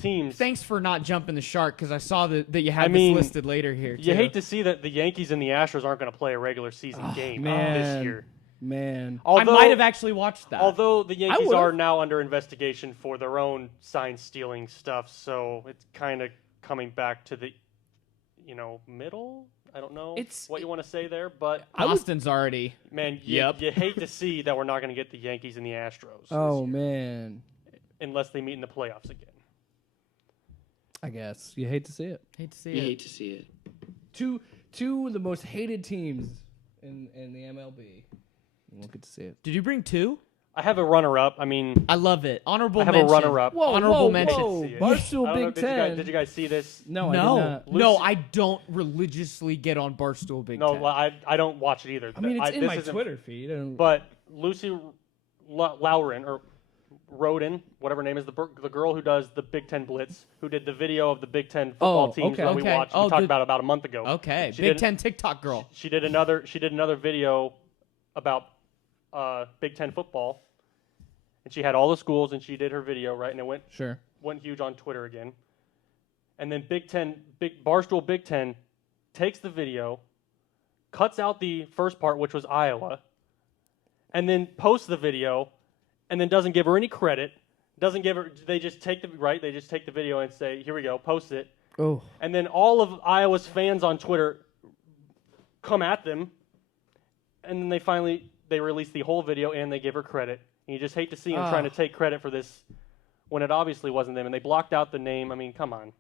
teams. Thanks for not jumping the shark because I saw that you had this listed later here. You hate to see that the Yankees and the Astros aren't going to play a regular season game this year. Man. I might have actually watched that. Although the Yankees are now under investigation for their own sign stealing stuff, so it's kind of coming back to the middle. I don't know It's what you want to say there, but Boston's already. man, you hate to see that we're not going to get the Yankees and the Astros. Oh man, unless they meet in the playoffs again. I guess you hate to see it. Hate to see You it. hate to see it. Two of the most hated teams in the MLB. You won't get to see it. Did you bring 2? I have a runner-up. I mean, I love it. Honorable I have mention. a runner-up. Honorable mention. Whoa. See it. Barstool I don't know, Big Ten. Did you guys see this? No, I did No, not. no, I don't religiously get on Barstool Big Ten. No, I don't watch it either. I mean, it's in this my isn't- Twitter feed. But Lucy Lowren, or Roden, whatever her name is, the girl who does the Big Ten Blitz, who did the video of the Big Ten football teams okay. that we watched. Oh, We talked about a month ago. Okay, She Big did- Ten TikTok girl. She did another video about Big Ten football, and she had all the schools, and she did her video, right, and it went huge on Twitter again. And then Barstool Big Ten takes the video, cuts out the first part, which was Iowa, and then posts the video, and then doesn't give her any credit. Doesn't give her. They just take the video and say, "Here we go, post it." Oh. And then all of Iowa's fans on Twitter come at them, and then they release the whole video and they give her credit. And you just hate to see them trying to take credit for this when it obviously wasn't them, and they blocked out the name. I mean, come on.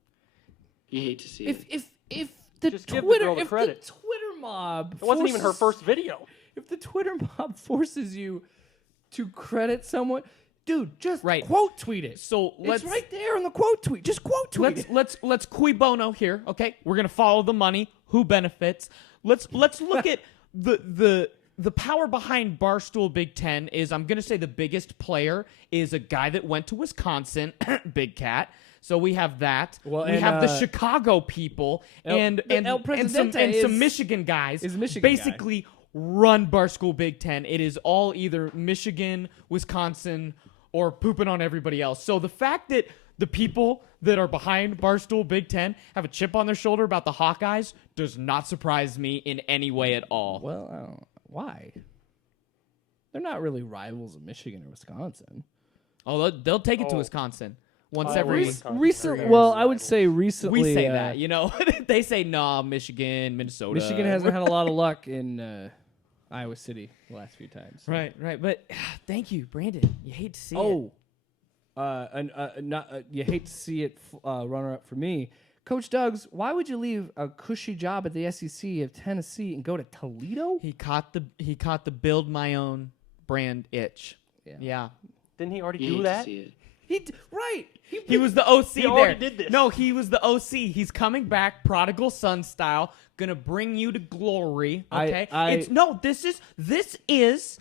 You hate to see it. If the Just give the Twitter girl the credit. the Twitter mob It wasn't even her first video. If the Twitter mob forces you to credit someone, dude, just Right. quote tweet it. So It's right there on the quote tweet. Just quote tweet it. Let's cui bono here. Okay, we're gonna follow the money. Who benefits? Let's look at the power behind Barstool Big Ten. Is I'm gonna say the biggest player is a guy that went to Wisconsin, Big Cat. So we have that. Well, we and, have the Chicago people and El Presidente some is- Michigan guys. is a Michigan guy. basically run Barstool Big Ten. It is all either Michigan, Wisconsin, or pooping on everybody else. So the fact that the people that are behind Barstool Big Ten have a chip on their shoulder about the Hawkeyes does not surprise me in any way at all. Well, I don't know. Why? They're not really rivals of Michigan or Wisconsin. Oh, they'll take it to Oh. Wisconsin once Iowa, every. Wisconsin. Recently, Very well, years I would say recently. We say that, you know. They say nah, Michigan, Minnesota. Michigan hasn't had a lot of luck in Iowa City the last few times. Right. But thank you, Brandon. You hate to see it. Oh, you hate to see it. Runner up for me, Coach Doug's. Why would you leave a cushy job at the SEC of Tennessee and go to Toledo? He caught the build my own brand itch. Yeah. Didn't he already You do hate that? to see it. Right. He was the OC He already there. did this. No, he was the OC. He's coming back, prodigal son style, gonna bring you to glory. Okay, this is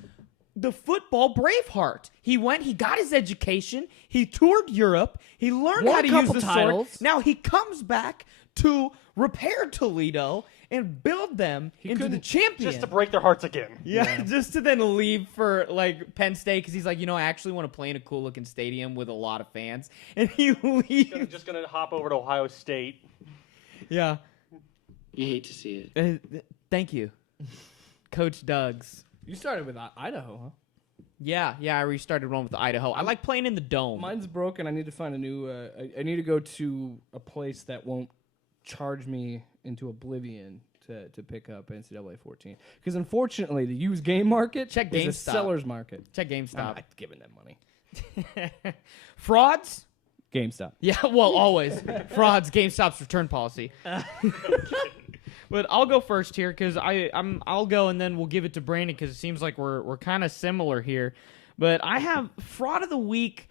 the football Braveheart. He got his education. He toured Europe. He learned Won how a to use couple the titles. sword. Now he comes back to repair Toledo and build them into the couldn't- champion. Just to break their hearts again. Yeah, just to then leave for like Penn State because he's like, I actually want to play in a cool looking stadium with a lot of fans, and he leaves. Just gonna hop over to Ohio State. Yeah. You hate to see it. Thank you, Coach Doug's. You started with Idaho, huh? Yeah, I restarted one with Idaho. I like playing in the dome. Mine's broken. I need to find a new. I need to go to a place that won't charge me into oblivion to pick up NCAA 14. Because unfortunately, the used game market Check is a GameStop. seller's market. Check I'm GameStop. not giving them money. Frauds? GameStop. Yeah, well, always. Frauds, GameStop's return policy. But I'll go first here because I'll go and then we'll give it to Brandon because it seems like we're kind of similar here. But I have fraud of the week.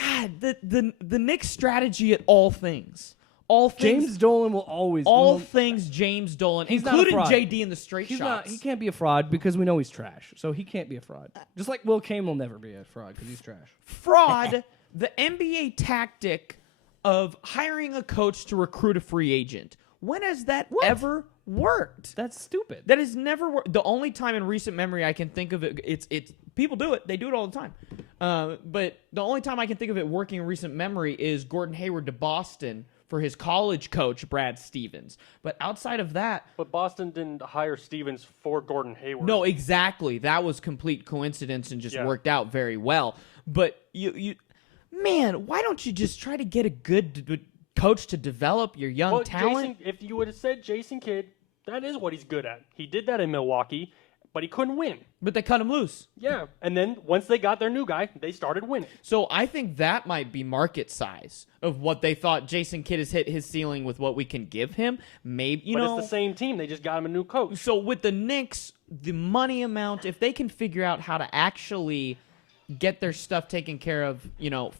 God, the Knicks strategy at all things. All things. James Dolan will always. All things James Dolan, He's not a including fraud. JD in the straight He's shots. not. He can't be a fraud because we know he's trash. So he can't be a fraud. Just like Will Kane will never be a fraud because he's trash. Fraud, the NBA tactic of hiring a coach to recruit a free agent. When has that ever worked? That's stupid. That has never worked. The only time in recent memory I can think of it, it's people do it. They do it all the time. But the only time I can think of it working in recent memory is Gordon Hayward to Boston for his college coach, Brad Stevens. But outside of that, But Boston didn't hire Stevens for Gordon Hayward. no, exactly. That was complete coincidence and just Yeah. worked out very well. But man, why don't you just try to get a good coach to develop your young talent. If you would have said Jason Kidd, that is what he's good at. He did that in Milwaukee, but he couldn't win. But they cut him loose. Yeah, and then once they got their new guy, they started winning. So I think that might be market size of what they thought. Jason Kidd has hit his ceiling with what we can give him. Maybe, but it's the same team. They just got him a new coach. So with the Knicks, the money amount, if they can figure out how to actually get their stuff taken care of,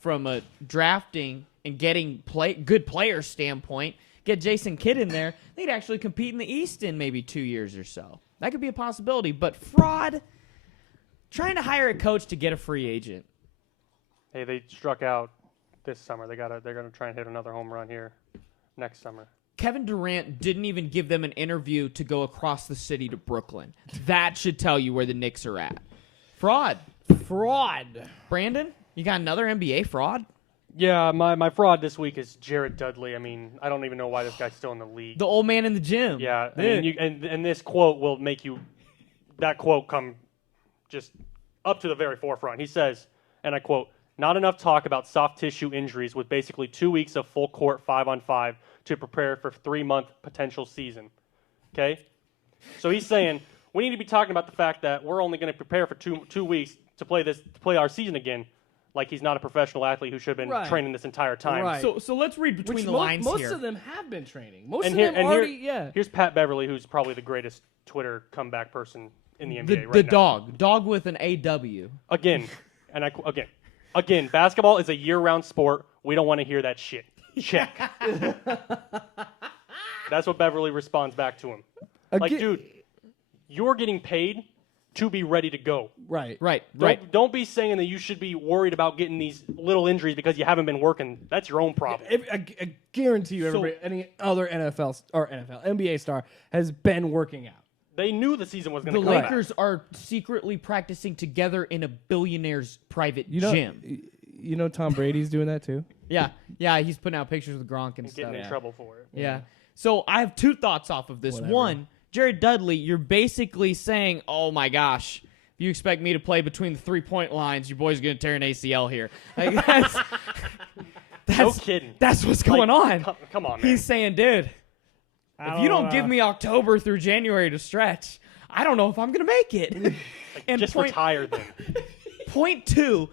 from a drafting and getting good player standpoint, get Jason Kidd in there, they'd actually compete in the East in maybe 2 years or so. That could be a possibility. But fraud, trying to hire a coach to get a free agent. Hey, they struck out this summer. They're gonna try and hit another home run here next summer. Kevin Durant didn't even give them an interview to go across the city to Brooklyn. That should tell you where the Knicks are at. Fraud. Brandon, you got another NBA fraud? Yeah, my fraud this week is Jared Dudley. I mean, I don't even know why this guy's still in the league. The old man in the gym. Yeah, I mean, and this quote will make that quote come just up to the very forefront. He says, and I quote, "Not enough talk about soft tissue injuries with basically 2 weeks of full court 5-on-5 to prepare for 3-month potential season." Okay? So he's saying we need to be talking about the fact that we're only going to prepare for two weeks to play our season again. Like he's not a professional athlete who should have been training this entire time. Right. So let's read between the lines most here. Most of them have been training. Here's Pat Beverly, who's probably the greatest Twitter comeback person in the NBA right now. The dog with an AW. Again, basketball is a year-round sport. We don't want to hear that shit. Check. That's what Beverly responds back to him. Like, dude, you're getting paid to be ready to go. Right. Don't be saying that you should be worried about getting these little injuries because you haven't been working. That's your own problem. I guarantee you, any other NBA star has been working out. They knew the season was going to come back. The Lakers are secretly practicing together in a billionaire's private gym. You know Tom Brady's doing that too? Yeah, he's putting out pictures with Gronk and stuff. Getting in trouble for it. Yeah. So I have two thoughts off of this. One, Jared Dudley, you're basically saying, oh my gosh, if you expect me to play between the 3-point lines, your boy's going to tear an ACL here. Like, that's no kidding. That's what's going on. Come on, man. He's saying, dude, if you don't give me October through January to stretch, I don't know if I'm going to make it. And just retire then. Point two,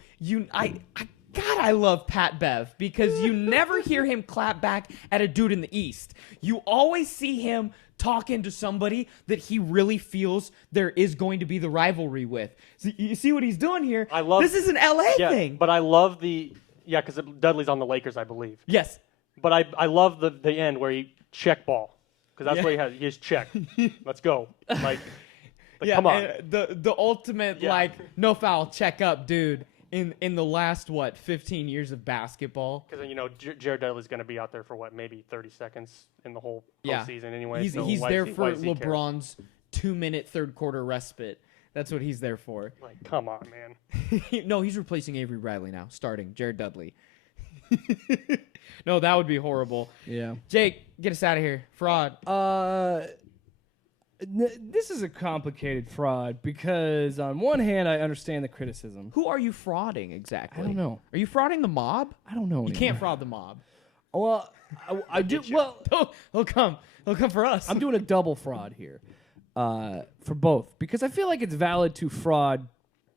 I love Pat Bev because you never hear him clap back at a dude in the East. You always see him talking to somebody that he really feels there is going to be the rivalry with. So you see what he's doing here? This is an LA thing. But I love because Dudley's on the Lakers, I believe. Yes. But I love the end where he check ball because that's what he has check. Let's go. Like come on. The ultimate no foul check up, dude. In the last 15 years of basketball, because Jared Dudley's going to be out there for maybe 30 seconds in the whole postseason anyway. He's there for LeBron's 2-minute third quarter respite. That's what he's there for. Like, come on, man. No, he's replacing Avery Bradley now, starting Jared Dudley. No, that would be horrible. Yeah, Jake, get us out of here. Fraud. This is a complicated fraud because on one hand, I understand the criticism. Who are you frauding exactly? I don't know. Are you frauding the mob? I don't know. You can't fraud the mob. Well, I do. Well, he'll come for us. I'm doing a double fraud here for both because I feel like it's valid to fraud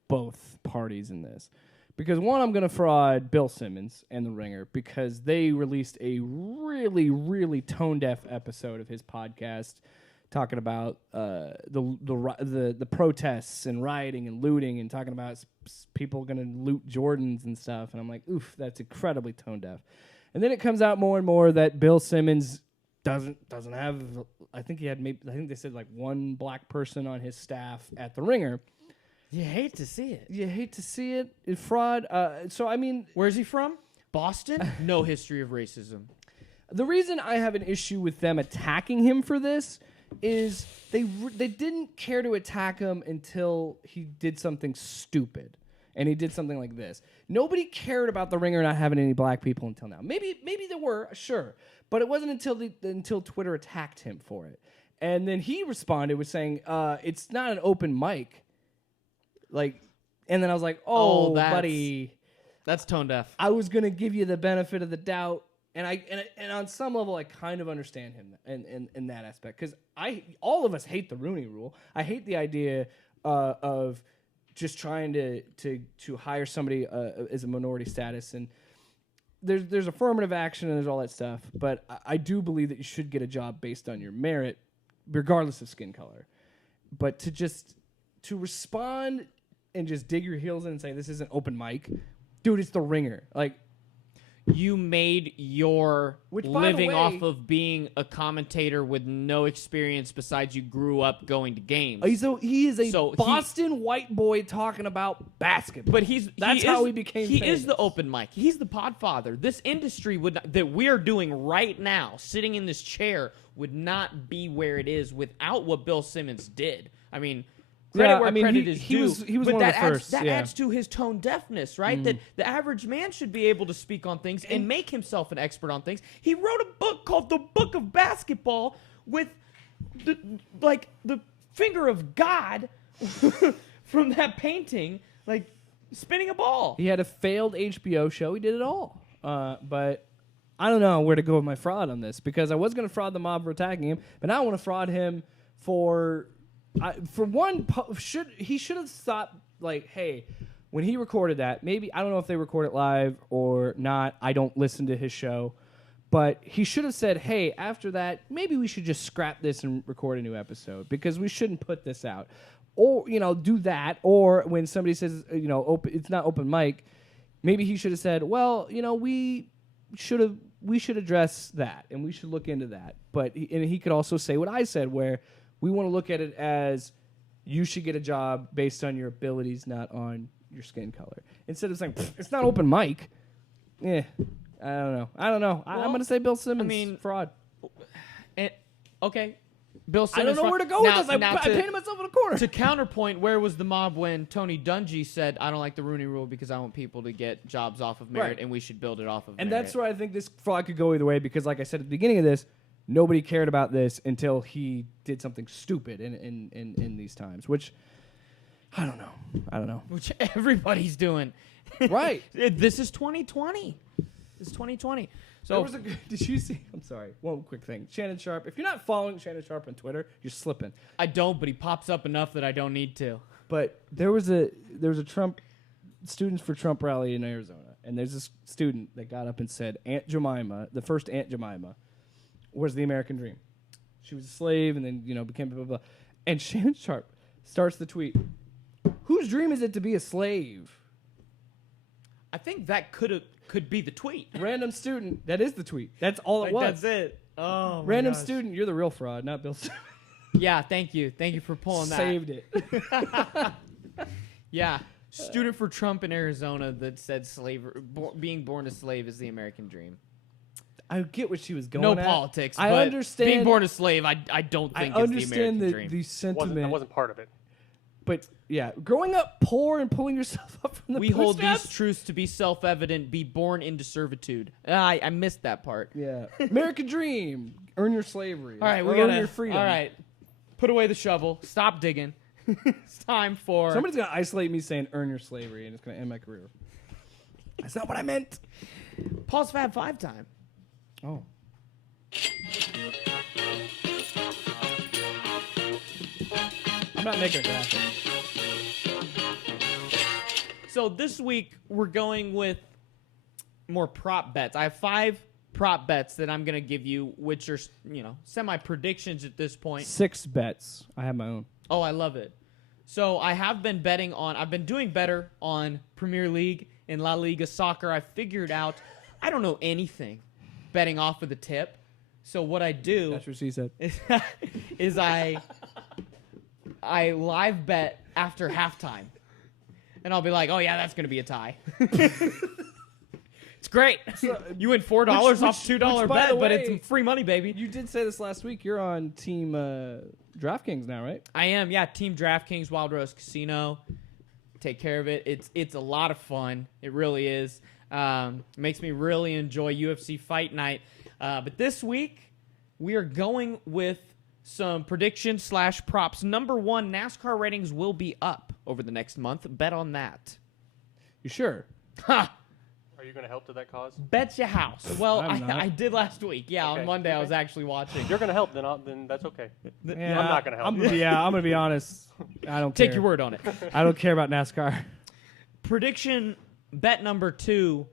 both parties in this. Because one, I'm going to fraud Bill Simmons and The Ringer because they released a really, really tone-deaf episode of his podcast talking about the protests and rioting and looting and talking about people going to loot Jordans and stuff. And I'm like, oof, that's incredibly tone deaf. And then it comes out more and more that Bill Simmons doesn't have. I think they said like one black person on his staff at The Ringer. You hate to see it. It's fraud. So I mean, where's he from? Boston. No history of racism. The reason I have an issue with them attacking him for this is they didn't care to attack him until he did something stupid, and he did something like this. Nobody cared about The Ringer not having any black people until now. Maybe there were, sure, but it wasn't until Twitter attacked him for it, and then he responded with saying, "It's not an open mic." And then I was like, "Oh, buddy, that's tone deaf." I was gonna give you the benefit of the doubt And on some level, I kind of understand him in that aspect, because all of us hate the Rooney Rule. I hate the idea of just trying to hire somebody as a minority status, and there's affirmative action and there's all that stuff. But I do believe that you should get a job based on your merit, regardless of skin color. But to respond and just dig your heels in and say this isn't open mic, dude, it's the Ringer. Like, you made your living off of being a commentator with no experience besides you grew up going to games. He is a Boston white boy talking about basketball. But that's how he became famous. He is the open mic. He's the podfather. This industry that we are doing right now, sitting in this chair, would not be where it is without what Bill Simmons did. I mean, credit where credit is due. He was one of the first. That adds to his tone deafness, right? That the average man should be able to speak on things and make himself an expert on things. He wrote a book called The Book of Basketball with the finger of God from that painting, like spinning a ball. He had a failed HBO show. He did it all. But I don't know where to go with my fraud on this, because I was going to fraud the mob for attacking him, but now I want to fraud him for one, he should have thought, like, hey, when he recorded that, maybe, I don't know if they record it live or not. I don't listen to his show. But he should have said, hey, after that, maybe we should just scrap this and record a new episode, because we shouldn't put this out. Or, do that. Or when somebody says, it's not open mic, maybe he should have said, well, we should address that and we should look into that. But he could also say what I said, where we want to look at it as you should get a job based on your abilities, not on your skin color. Instead of saying, it's not open mic. Yeah, I don't know. Well, I'm going to say Bill Simmons, fraud. Okay. Bill Simmons. I don't know where to go with this. I painted myself in a corner. To counterpoint, where was the mob when Tony Dungy said, I don't like the Rooney Rule because I want people to get jobs off of merit, and we should build it off of merit. And that's where I think this fraud could go either way, because like I said at the beginning of this, nobody cared about this until he did something stupid in these times, which I don't know. Which everybody's doing. Right. This is 2020. This is 2020. So did you see? I'm sorry. One quick thing. Shannon Sharp. If you're not following Shannon Sharp on Twitter, you're slipping. I don't, but he pops up enough that I don't need to. But there was a Trump Students for Trump rally in Arizona, and there's this student that got up and said Aunt Jemima, the first Aunt Jemima, was the American dream. She was a slave and then, became blah, blah, blah. And Shannon Sharp starts the tweet, whose dream is it to be a slave? I think that could be the tweet. Random student, that is the tweet. That's all it was. That's it. Oh, my Random gosh. student, you're the real fraud, not Bill Simmons. Yeah, thank you. Thank you for pulling that. Saved it. Yeah. Student for Trump in Arizona that said being born a slave is the American dream. I get what she was going no at. Politics. I but understand. Being born a slave, I don't think is the American dream. The sentiment. That wasn't part of it. But yeah, growing up poor and pulling yourself up from the we hold bootstraps? these truths to be self-evident. Be born into servitude. I missed that part. Yeah, American dream. Earn your slavery. All right, we earn gotta. your freedom. All right, put away the shovel. Stop digging. It's time for. Somebody's gonna isolate me saying "earn your slavery" and it's gonna end my career. That's not what I meant. Paul's Fab Five time. Oh. I'm not making a graphic. So this week we're going with more prop bets. I have 5 prop bets that I'm going to give you, which are, semi predictions at this point. 6 bets. I have my own. Oh, I love it. So I've been doing better on Premier League and La Liga soccer. I figured out I don't know anything betting off of the tip. So what I do That's what she said. is I live bet after halftime. And I'll be like, oh, yeah, that's going to be a tie. It's great. You win $4 off $2 bet, but it's free money, baby. You did say this last week. You're on Team DraftKings now, right? I am, yeah. Team DraftKings, Wild Rose Casino. Take care of it. It's a lot of fun. It really is. Makes me really enjoy UFC Fight Night. But this week, we are going with some predictions / props. Number 1, NASCAR ratings will be up over the next month. Bet on that. You sure? Ha! Are Are you going to help to that cause? Bet your house. Well, I'm not. I did last week. Yeah, Okay, on Monday I okay. was actually watching. If you're going to help, then that's okay. Yeah, I'm not going to help. I'm gonna be honest. I don't Take care. your word on it. I don't care about NASCAR. Prediction bet number 2.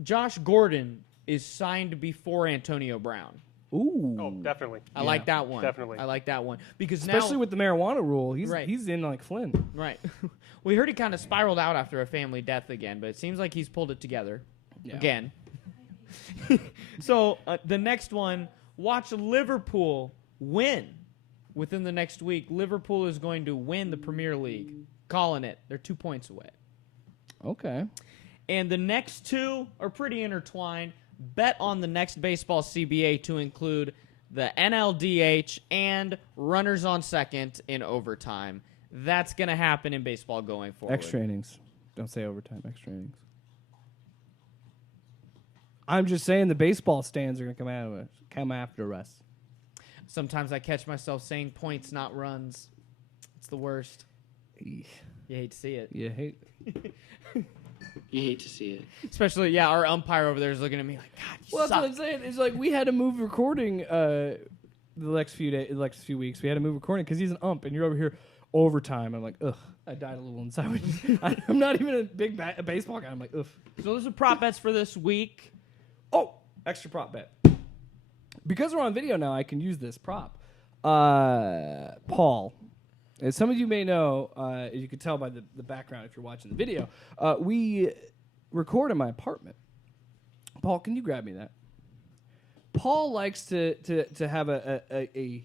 Josh Gordon is signed before Antonio Brown. Ooh. Oh, definitely. I like that one. Definitely. I like that one. Because Especially now, with the marijuana rule, he's Right. he's in like Flynn. Right. We heard he kind of spiraled out after a family death again, but it seems like he's pulled it together again. So the next one, watch Liverpool win within the next week. Liverpool is going to win the Premier League. Calling it. They're 2 points away. Okay. And the next two are pretty intertwined. Bet on the next baseball CBA to include the NLDH and runners on second in overtime. That's going to happen in baseball going forward. Extra innings. Don't say overtime. Extra innings. I'm just saying the baseball stands are going to come after us. Sometimes I catch myself saying points, not runs. It's the worst. You hate to see it. You hate. You hate to see it. Especially, our umpire over there is looking at me like, God, you Well, that's suck. what I'm saying. It's like we had to move recording the next few weeks. We had to move recording because he's an ump, and you're over here overtime. I'm like, ugh. I died a little inside. I'm not even a big baseball guy. I'm like, ugh. So those are prop bets for this week. Oh, extra prop bet. Because we're on video now, I can use this prop. Paul, as some of you may know, as you can tell by the background if you're watching the video, we record in my apartment. Paul, can you grab me that? Paul likes to have a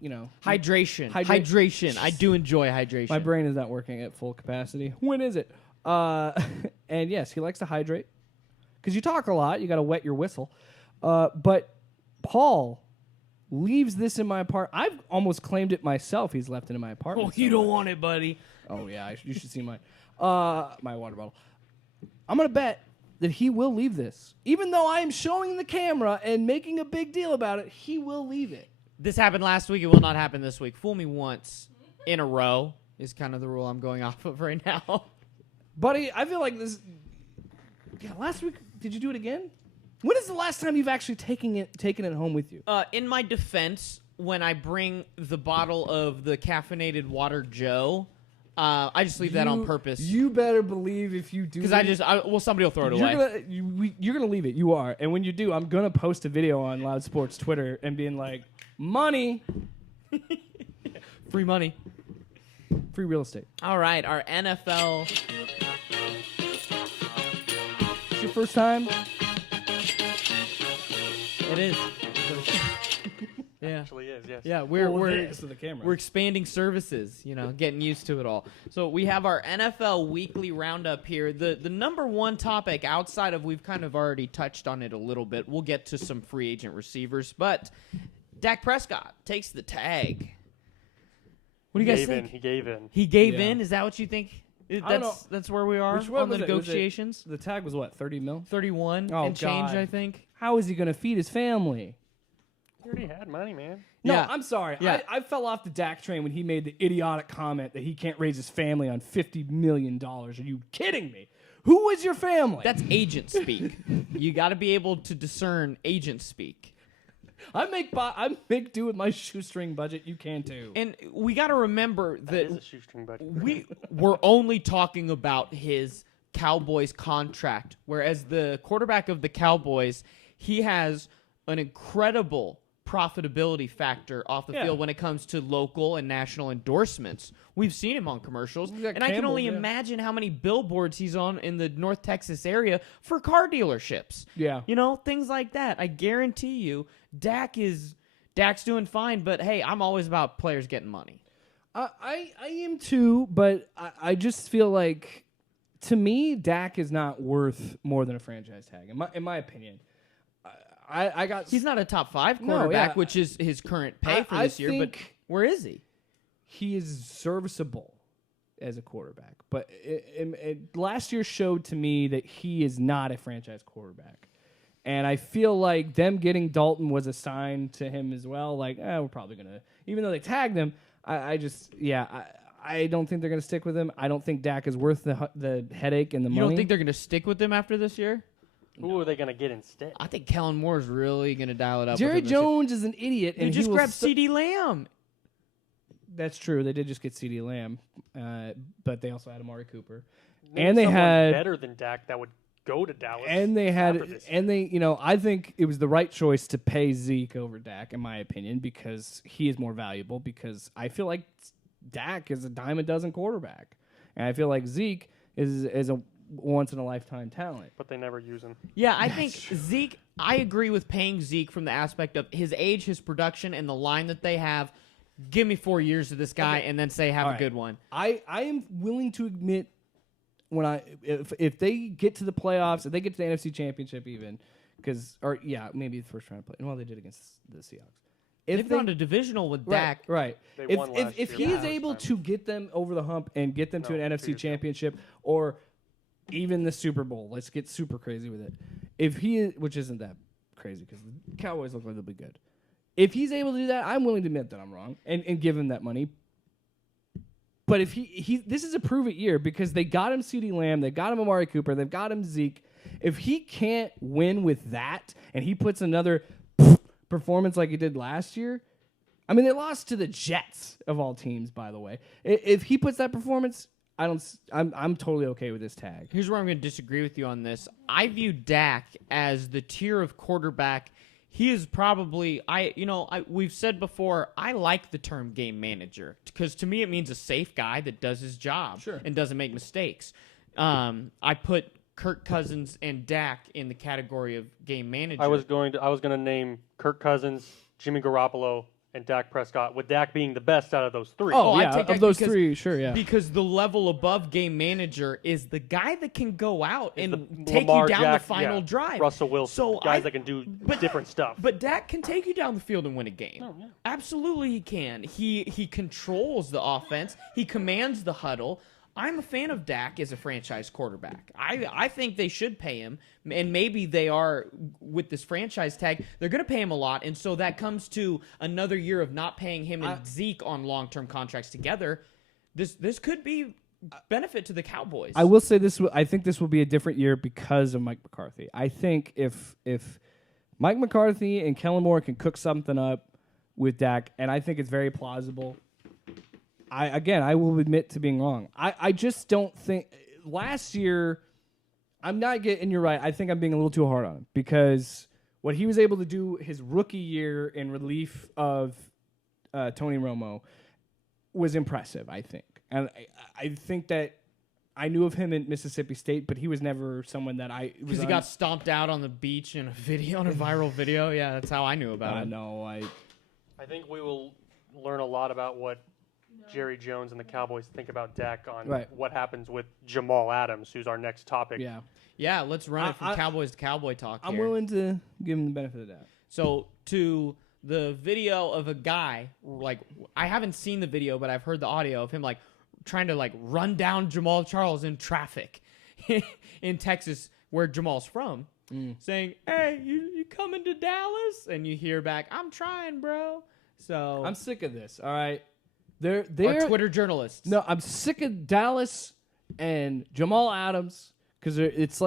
you know, Hydration. I do enjoy hydration. my brain is not working at full capacity. When is it? And yes, he likes to hydrate because you talk a lot. You got to wet your whistle. But Paul leaves this in my apartment. I've almost claimed it myself. He's left it in my apartment. you don't want it, buddy. Oh yeah, you should see my water bottle. I'm gonna bet that he will leave this, even though I am showing the camera and making a big deal about it. He will leave it. This happened last week. It will not happen this week. Fool me once in a row is kind of the rule I'm going off of right now. Buddy, I feel like this. Yeah, last week, did you do it again? When is the last time you've actually taken it home with you? In my defense, when I bring the bottle of the caffeinated water Joe, I just leave that on purpose. You better believe if you do. Because somebody will throw it away. You're gonna leave it. You are, and when you do, I'm gonna post a video on Loud Sports Twitter and being like, money, Free money. free real estate. All right, our NFL. It's your first time. It is. Yeah. Actually is, yes. Yeah, we're to the camera. We're expanding services, getting used to it all. So we have our NFL weekly roundup here. The number one topic outside of, we've kind of already touched on it a little bit. We'll get to some free agent receivers, but Dak Prescott takes the tag. What do you guys think? He gave in. He gave Yeah. in? Is that what you think? don't know. That's where we are Which one on the was it? Was it- negotiations? The tag was what, 30 mil? 31 Oh, and change, God. I think. How is he gonna feed his family? He already had money, man. No, Yeah. I'm sorry. Yeah. I fell off the Dak train when he made the idiotic comment that he can't raise his family on $50 million. Are you kidding me? Who is your family? That's agent speak. You got to be able to discern agent speak. I make do with my shoestring budget. You can too. And we got to remember That is that a shoestring budget. we were only talking about his Cowboys contract, whereas the quarterback of the Cowboys, he has an incredible profitability factor off the field when it comes to local and national endorsements. We've seen him on commercials, and I can only imagine how many billboards he's on in the North Texas area for car dealerships. Yeah. Things like that. I guarantee you, Dak's doing fine, but hey, I'm always about players getting money. I am too, but I just feel like, to me, Dak is not worth more than a franchise tag, in my opinion. He's not a top 5 quarterback, yeah. which is his current pay for this year, but where is he? He is serviceable as a quarterback, but last year showed to me that he is not a franchise quarterback. And I feel like them getting Dalton was a sign to him as well. Like, we're probably going to, even though they tagged him, I I don't think they're going to stick with him. I don't think Dak is worth the headache and the money. You don't think they're going to stick with him after this year? Who are they going to get instead? I think Kellen Moore is really going to dial it up. Jerry Jones is an idiot. And just grab CeeDee Lamb. That's true. They did just get CeeDee Lamb, but they also had Amari Cooper. Maybe and they someone had better than Dak that would go to Dallas. And they I think it was the right choice to pay Zeke over Dak, in my opinion, because he is more valuable. Because I feel like Dak is a dime a dozen quarterback, and I feel like Zeke is a once in a lifetime talent. But they never use him. Yeah, I think Zeke. I agree with paying Zeke from the aspect of his age, his production, and the line that they have. Give me 4 years of this guy, and then say have a good one. I am willing to admit if they get to the playoffs, if they get to the NFC Championship, even maybe the first round play. Well, they did against the Seahawks. They've gone to divisional with Dak. Right. They won last if year. he is able to get them over the hump and get them to an NFC Championship or even the Super Bowl, let's get super crazy with it. If he is, which isn't that crazy because the Cowboys look like they'll be good. If he's able to do that, I'm willing to admit that I'm wrong and give him that money. But if this is a prove it year because they got him CeeDee Lamb, they got him Amari Cooper, they've got him Zeke. If he can't win with that and he puts another performance like he did last year, I mean they lost to the Jets of all teams, by the way. If he puts that performance, I'm totally okay with this tag. Here's where I'm going to disagree with you on this. I view Dak as the tier of quarterback. He is probably we've said before, I like the term game manager because to me it means a safe guy that does his job and doesn't make mistakes. I put Kirk Cousins and Dak in the category of game manager. I was going to name Kirk Cousins, Jimmy Garoppolo, and Dak Prescott, with Dak being the best out of those three. Oh, yeah, of those three, sure, yeah. Because the level above game manager is the guy that can go out and take Lamar you down Jack, the final drive. Russell Wilson, guys that can do different stuff. But Dak can take you down the field and win a game. Oh, yeah. Absolutely he can. He controls the offense. He commands the huddle. I'm a fan of Dak as a franchise quarterback. I think they should pay him, and maybe they are with this franchise tag. They're going to pay him a lot, and so that comes to another year of not paying him and Zeke on long-term contracts together. This could be benefit to the Cowboys. I will say this. I think this will be a different year because of Mike McCarthy. I think if Mike McCarthy and Kellen Moore can cook something up with Dak, and I think it's very plausible. I will admit to being wrong. I just don't think last year. I'm not getting. You're right. I think I'm being a little too hard on him because what he was able to do his rookie year in relief of Tony Romo was impressive. I think, and I think that I knew of him in Mississippi State, but he was never someone that because he got stomped out on the beach in a viral video. Yeah, that's how I knew about it. No, I think we will learn a lot about what Jerry Jones and the Cowboys think about Dak on what happens with Jamal Adams, who's our next topic. Yeah, let's run it from Cowboys to Cowboy talk I'm willing to give him the benefit of that. So to the video of a guy, I haven't seen the video, but I've heard the audio of him trying to run down Jamal Charles in traffic in Texas, where Jamal's from, saying, "Hey, you coming to Dallas?" And you hear back, "I'm trying, bro." So I'm sick of this. All right. They're Twitter journalists. No, I'm sick of Dallas and Jamal Adams because it's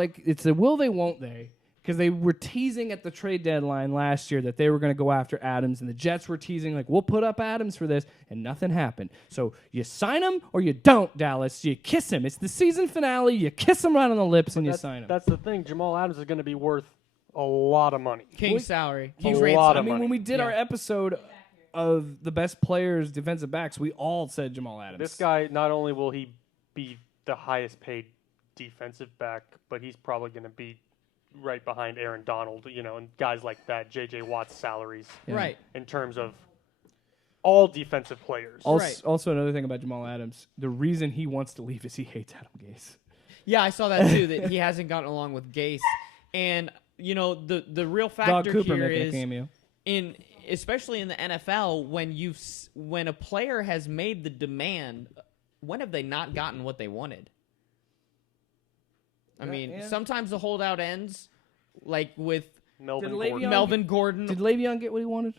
a will they, won't they? Because they were teasing at the trade deadline last year that they were going to go after Adams, and the Jets were teasing we'll put up Adams for this, and nothing happened. So you sign him or you don't, Dallas. You kiss him. It's the season finale. You kiss him right on the lips and you sign him. That's the thing. Jamal Adams is going to be worth a lot of money. King's salary. King's ransom. I mean, when we did our episode of the best players, defensive backs, we all said Jamal Adams. This guy, not only will he be the highest paid defensive back, but he's probably going to be right behind Aaron Donald, and guys like that, J.J. Watt's salaries. Yeah. Right. In terms of all defensive players. Also, another thing about Jamal Adams, the reason he wants to leave is he hates Adam Gase. Yeah, I saw that too, that he hasn't gotten along with Gase. And, the real factor here is especially in the NFL, when a player has made the demand, when have they not gotten what they wanted? I mean, sometimes the holdout ends, with Melvin Gordon. Did Le'Veon get what he wanted?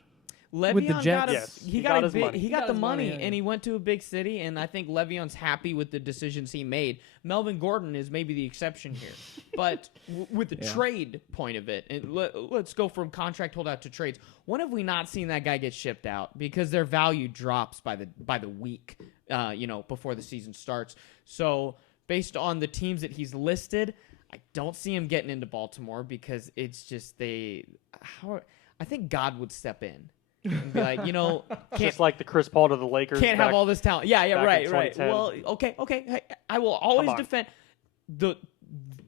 Le'Veon the Jets. Yes, he got his money. he got the his money, money, yeah. and he went to a big city, and I think Le'Veon's happy with the decisions he made. Melvin Gordon is maybe the exception here, but with the trade point of it, and let's go from contract holdout to trades. When have we not seen that guy get shipped out? Because their value drops by the week, before the season starts. So based on the teams that he's listed, I don't see him getting into Baltimore because it's just I think God would step in. And be like, just like the Chris Paul to the Lakers. Can't have all this talent. Yeah, right. 2010. Well, okay. Hey, I will always defend the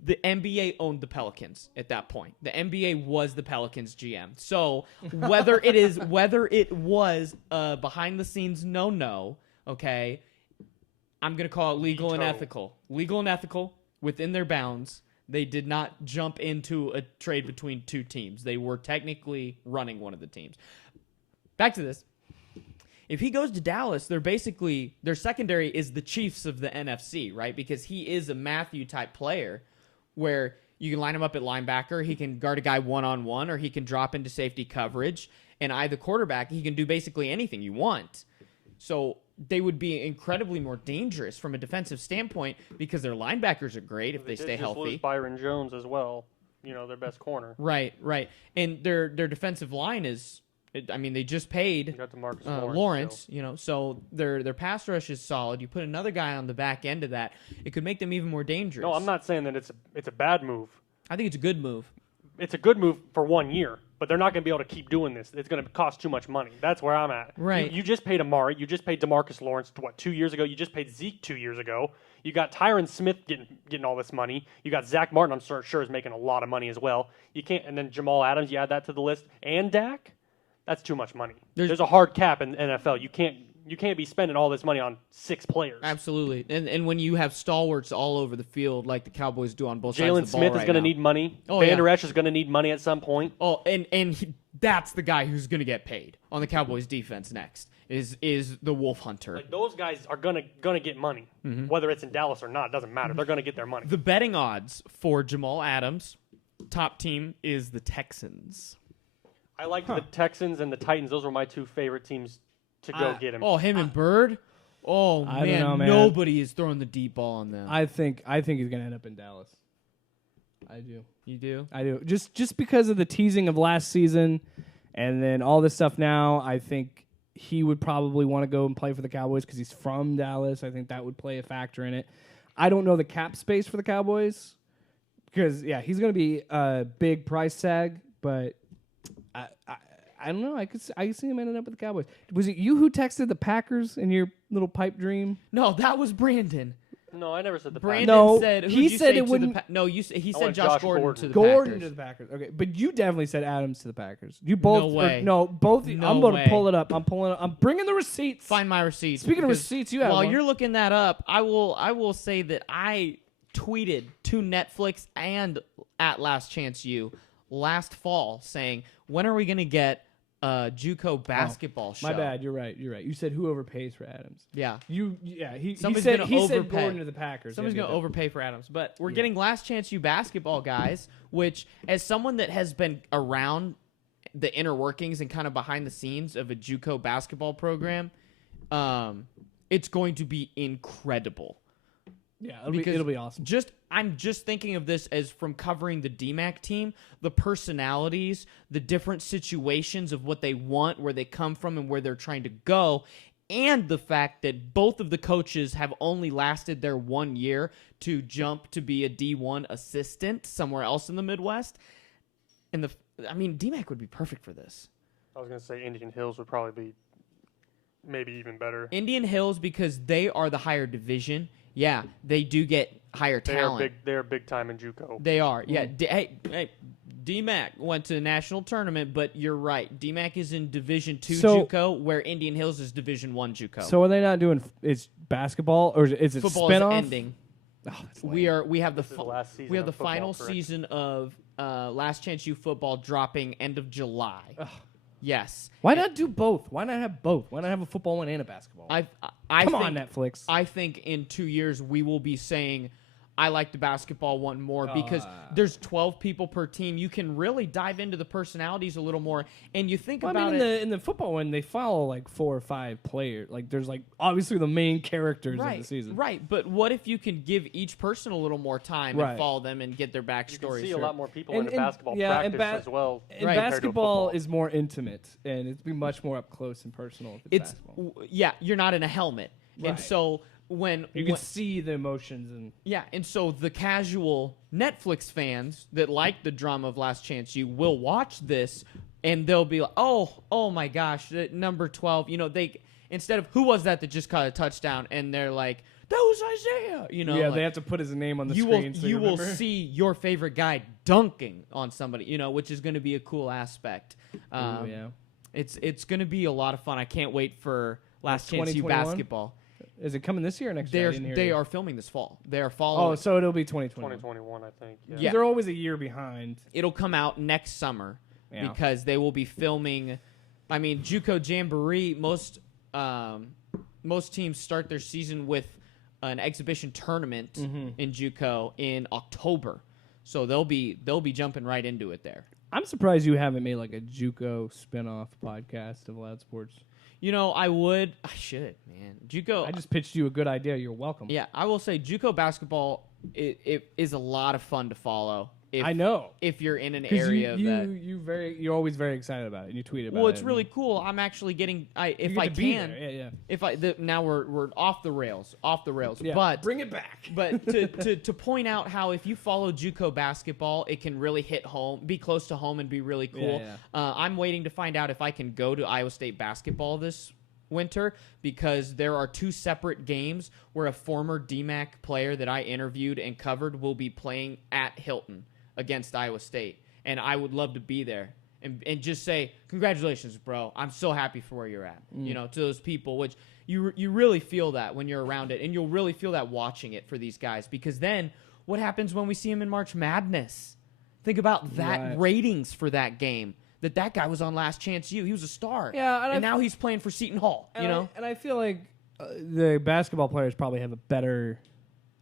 NBA owned the Pelicans at that point. The NBA was the Pelicans GM. So whether it was behind the scenes no, okay, I'm gonna call it legal and ethical. Legal and ethical within their bounds. They did not jump into a trade between two teams. They were technically running one of the teams. Back to this. If he goes to Dallas, their secondary is the Chiefs of the NFC, right? Because he is a Matthew type player where you can line him up at linebacker, he can guard a guy one-on-one, or he can drop into safety coverage, and the quarterback, he can do basically anything you want. So they would be incredibly more dangerous from a defensive standpoint because their linebackers are great if they stay healthy. Lose Byron Jones as well, their best corner. Right. And their defensive line is... they just paid Lawrence, so their pass rush is solid. You put another guy on the back end of that, it could make them even more dangerous. No, I'm not saying that it's a bad move. I think it's a good move. It's a good move for 1 year, but they're not going to be able to keep doing this. It's going to cost too much money. That's where I'm at. Right. You just paid Amari. You just paid DeMarcus Lawrence, 2 years ago? You just paid Zeke 2 years ago. You got Tyron Smith getting all this money. You got Zach Martin, I'm sure is making a lot of money as well. You can't, and then Jamal Adams, you add that to the list, and Dak? That's too much money. There's a hard cap in the NFL. You can't be spending all this money on 6 players. Absolutely. And when you have stalwarts all over the field like the Cowboys do on both sides of Jalen the ball Smith right is going to now. need money. Oh, Van Der Esch is going to need money at some point. Oh, and that's the guy who's going to get paid on the Cowboys defense next is the Wolf Hunter. Like those guys are going to get money. Whether it's in Dallas or not, it doesn't matter. They're going to get their money. The betting odds for Jamal Adams, top team is the Texans. I liked the Texans and the Titans. Those were my 2 favorite teams to go get him. Oh, him and Bird? Oh, I don't know, man. Nobody is throwing the deep ball on them. I think he's going to end up in Dallas. I do. You do? I do. Just because of the teasing of last season and then all this stuff now, I think he would probably want to go and play for the Cowboys because he's from Dallas. I think that would play a factor in it. I don't know the cap space for the Cowboys because, he's going to be a big price tag, but I don't know. I could see him ending up with the Cowboys. Was it you who texted the Packers in your little pipe dream? No, that was Brandon. No, I never said the Brandon Packers. No, said he said it wouldn't. he said went Josh Josh Gordon to the Gordon Packers. to the Packers. Okay, but you definitely said Adams to the Packers. You both. No way. Both. No I'm going way. to pull it up. I'm bringing the receipts. Find my receipts. Speaking of because receipts, you have while one. you're looking that up, I will say that I tweeted to Netflix and at Last Chance U last fall saying, when are we going to get a JUCO basketball show? My bad. You're right. You said who overpays for Adams. Yeah. He Somebody's said gonna he said overpay. Gordon to the Packers. Somebody's going to overpay for Adams. But we're getting Last Chance U basketball, guys, which, as someone that has been around the inner workings and kind of behind the scenes of a JUCO basketball program, it's going to be incredible. Yeah, it'll be awesome. I'm just thinking of this as from covering the DMAC team, the personalities, the different situations of what they want, where they come from, and where they're trying to go, and the fact that both of the coaches have only lasted their 1 year to jump to be a D1 assistant somewhere else in the Midwest. And DMAC would be perfect for this. I was going to say Indian Hills would probably be maybe even better. Indian Hills, because they are the higher division. Yeah, they do get higher talent. They're big time in JUCO. They are. Yeah. DMAC went to the national tournament, but you're right. DMAC is in Division II JUCO, where Indian Hills is Division I JUCO. So are they not doing? It's basketball or is it Football spinoff? is ending. Oh, that's lame. We have the season final correct? season of Last Chance U football dropping end of July. Ugh. Yes. Why not do both? Why not have both? Why not have a football one and a basketball one? I Come think, on, Netflix. I think in 2 years we will be saying I like the basketball one more because there's 12 people per team. You can really dive into the personalities a little more, and you think about it. In the football one, they follow like 4 or 5 players. Like there's like obviously the main characters of the season. Right, but what if you can give each person a little more time and follow them and get their backstories? You can see a lot more people in a basketball practice as well. And basketball is more intimate, and it's be much more up close and personal. If it's basketball. You're not in a helmet, and so. When you can see the emotions and so the casual Netflix fans that like the drama of Last Chance U will watch this and they'll be like, oh my gosh, number 12, they instead of who was that just caught a touchdown, and they're like, that was Isaiah, Yeah, they have to put his name on the screen. You will see your favorite guy dunking on somebody, which is going to be a cool aspect. It's going to be a lot of fun. I can't wait for Last Chance U basketball. Is it coming this year or next year? They are filming this fall. They are following. Oh, so it'll be 2021. 2021, I think. Yeah. They're always a year behind. It'll come out next summer because they will be filming. I mean, JUCO Jamboree. Most teams start their season with an exhibition tournament in JUCO in October, so they'll be jumping right into it there. I'm surprised you haven't made like a JUCO spinoff podcast of Loud Sports. I should, man. JUCO. I just pitched you a good idea. You're welcome. Yeah, I will say JUCO basketball it is a lot of fun to follow. I know. If you're in an area you're always very excited about it, and you tweet about it. Well, it's really cool. I'm actually getting now we're off the rails. Yeah, but bring it back. But to point out how if you follow JUCO basketball, it can really hit home, be close to home, and be really cool. I'm waiting to find out if I can go to Iowa State basketball this winter, because there are 2 separate games where a former DMAC player that I interviewed and covered will be playing at Hilton against Iowa State, and I would love to be there and just say, congratulations, bro. I'm so happy for where you're at. To those people, which you really feel that when you're around it, and you'll really feel that watching it for these guys, because then what happens when we see them in March Madness? Think about that ratings for that game. That guy was on Last Chance U. He was a star. Yeah, and now he's playing for Seton Hall. And I feel like the basketball players probably have a better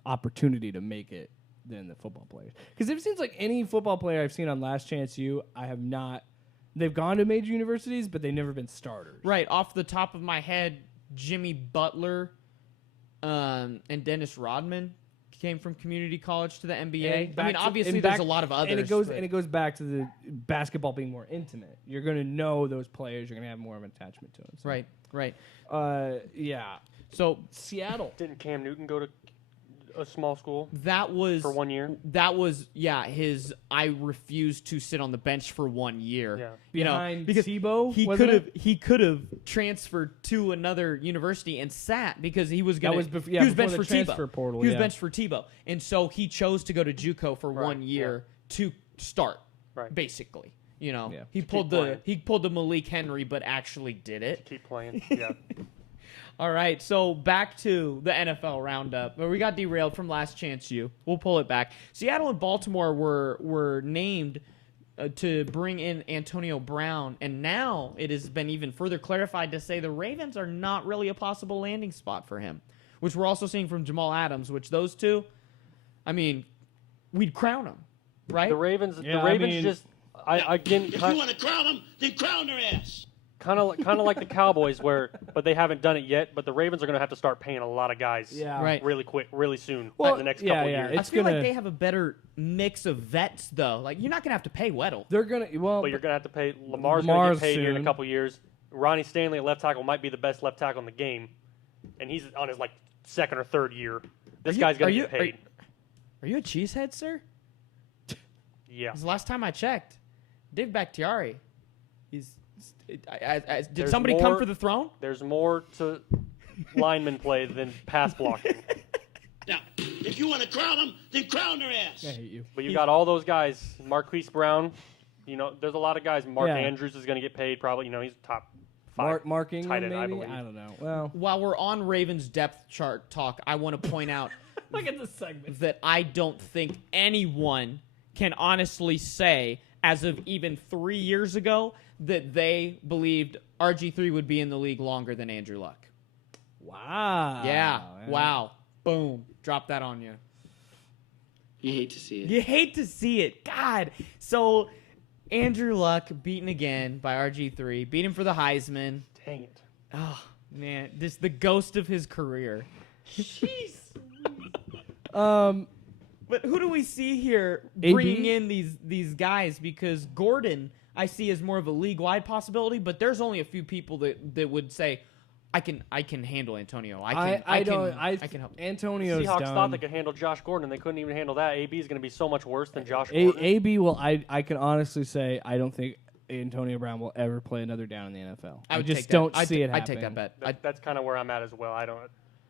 opportunity to make it than the football players. Because it seems like any football player I've seen on Last Chance U, I have not. They've gone to major universities, but they've never been starters. Right. Off the top of my head, Jimmy Butler and Dennis Rodman came from community college to the NBA. I mean, obviously there's a lot of others. And it goes back to the basketball being more intimate. You're going to know those players. You're going to have more of an attachment to them. So. Right. Yeah. So Seattle. Didn't Cam Newton go to a small school? That was for 1 year. That was his. I refused to sit on the bench for 1 year. Yeah. Behind because Tebow, he could have transferred to another university and sat because he was going to. He was benched for Tebow. Portal, he was benched for Tebow, and so he chose to go to JUCO for 1 year to start. Right. Basically, he pulled the Malik Henry, but actually did it. Keep playing. Yeah. All right, so back to the NFL roundup. We got derailed from Last Chance U. We'll pull it back. Seattle and Baltimore were named to bring in Antonio Brown, and now it has been even further clarified to say the Ravens are not really a possible landing spot for him, which we're also seeing from Jamal Adams, which those two, I mean, we'd crown them, right? The Ravens, if you want to crown them, then crown their ass. Kind of like the Cowboys, but they haven't done it yet. But the Ravens are going to have to start paying a lot of guys, really quick, really soon, in the next couple of years. I feel like they have a better mix of vets, though. Like you're not going to have to pay Weddle. But you're going to have to pay Lamar's going to get paid here in a couple of years. Ronnie Stanley at left tackle might be the best left tackle in the game, and he's on his second or third year. This guy's going to get paid. Are you a cheesehead, sir? Yeah. Because the last time I checked, Dave Bakhtiari, did somebody come for the throne? There's more to lineman play than pass blocking. Now, if you want to crown them, then crown their ass. I hate you. But you got all those guys. Marquise Brown. There's a lot of guys. Mark Andrews is going to get paid probably. He's top 5 Mark Ingram, tight end, maybe? I believe. I don't know. Well, while we're on Ravens depth chart talk, I want to point out look at this segment that I don't think anyone can honestly say, as of even 3 years ago, that they believed RG3 would be in the league longer than Andrew Luck. Wow. Yeah. Wow. Boom. Drop that on you. You hate to see it. You hate to see it. God. So Andrew Luck beaten again by RG3. Beat him for the Heisman. Dang it. Oh, man. This the ghost of his career. Jeez. But who do we see here bringing in these guys? Because Gordon, I see as more of a league-wide possibility, but there's only a few people that would say, I can handle Antonio. I can help. Antonio's Seahawks done. thought they could handle Josh Gordon. They couldn't even handle that. AB is going to be so much worse than Josh Gordon. AB will. I can honestly say I don't think Antonio Brown will ever play another down in the NFL. I just don't see it happening. I'd take that bet. That's kind of where I'm at as well. I don't.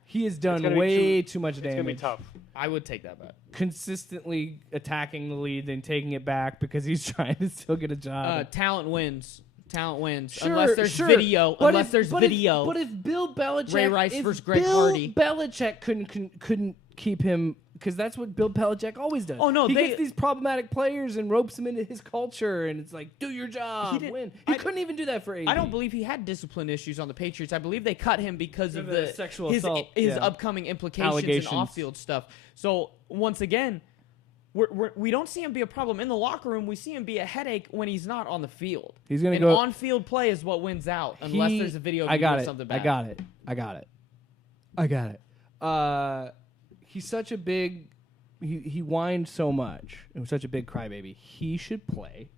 He has done way too much damage. It's going to be tough. I would take that bet. Consistently attacking the lead, then taking it back because he's trying to still get a job. Talent wins. Talent wins. Sure, unless there's video. But unless there's video. But if Bill Belichick, Ray Rice versus Greg Hardy. Belichick couldn't keep him, because that's what Bill Belichick always does. Oh no, he gets these problematic players and ropes them into his culture, and it's like, do your job, win. He couldn't even do that for AD. I don't believe he had discipline issues on the Patriots. I believe they cut him because of the sexual assault, his upcoming implications and off-field stuff. So once again, we don't see him be a problem in the locker room. We see him be a headache when he's not on the field. He's gonna go on-field play is what wins out, unless there's a video. I got of it. Something bad. I got it. He's such a big. He whined so much. It was such a big crybaby. He should play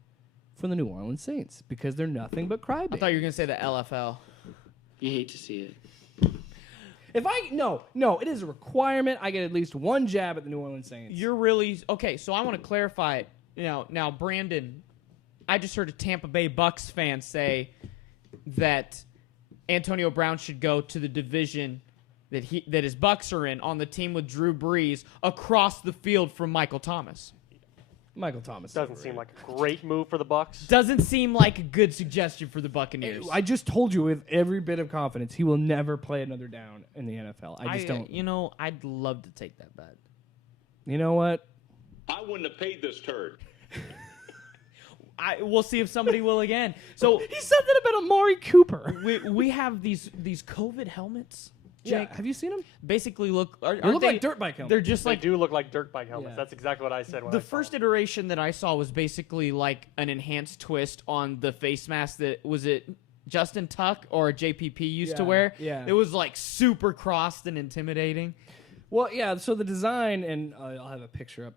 for the New Orleans Saints because they're nothing but crybabies. I thought you were gonna say the LFL. You hate to see it. If no, it is a requirement. I get at least one jab at the New Orleans Saints. You're really okay. So I want to clarify it. Now, Brandon, I just heard a Tampa Bay Bucks fan say that Antonio Brown should go to the division that his Bucks are in, on the team with Drew Brees, across the field from Michael Thomas. Michael Thomas doesn't seem like a great move for the Bucks. Doesn't seem like a good suggestion for the Buccaneers. I just told you with every bit of confidence he will never play another down in the NFL. I just don't. I'd love to take that bet. You know what? I wouldn't have paid this turd. We'll see if somebody will again. So he said that about Amari Cooper. We have these COVID helmets. Jake, yeah, have you seen them? Basically, they look like dirt bike helmets. They're just they do look like dirt bike helmets. Yeah. That's exactly what I said. The first iteration that I saw was basically like an enhanced twist on the face mask that was it Justin Tuck or JPP used to wear. Yeah, it was like super crossed and intimidating. Well, yeah. So the design, and I'll have a picture up.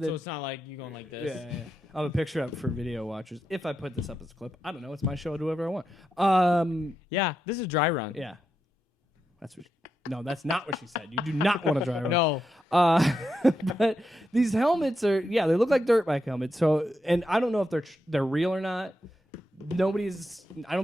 So it's not like you going like this. Yeah. I'll have a picture up for video watchers. If I put this up as a clip, I don't know. It's my show. I'll do whatever I want. Yeah, this is dry run. Yeah. That's not what she said. You do not want to dry run. No. But these helmets are, they look like dirt bike helmets. So, and I don't know if they're real or not. I don't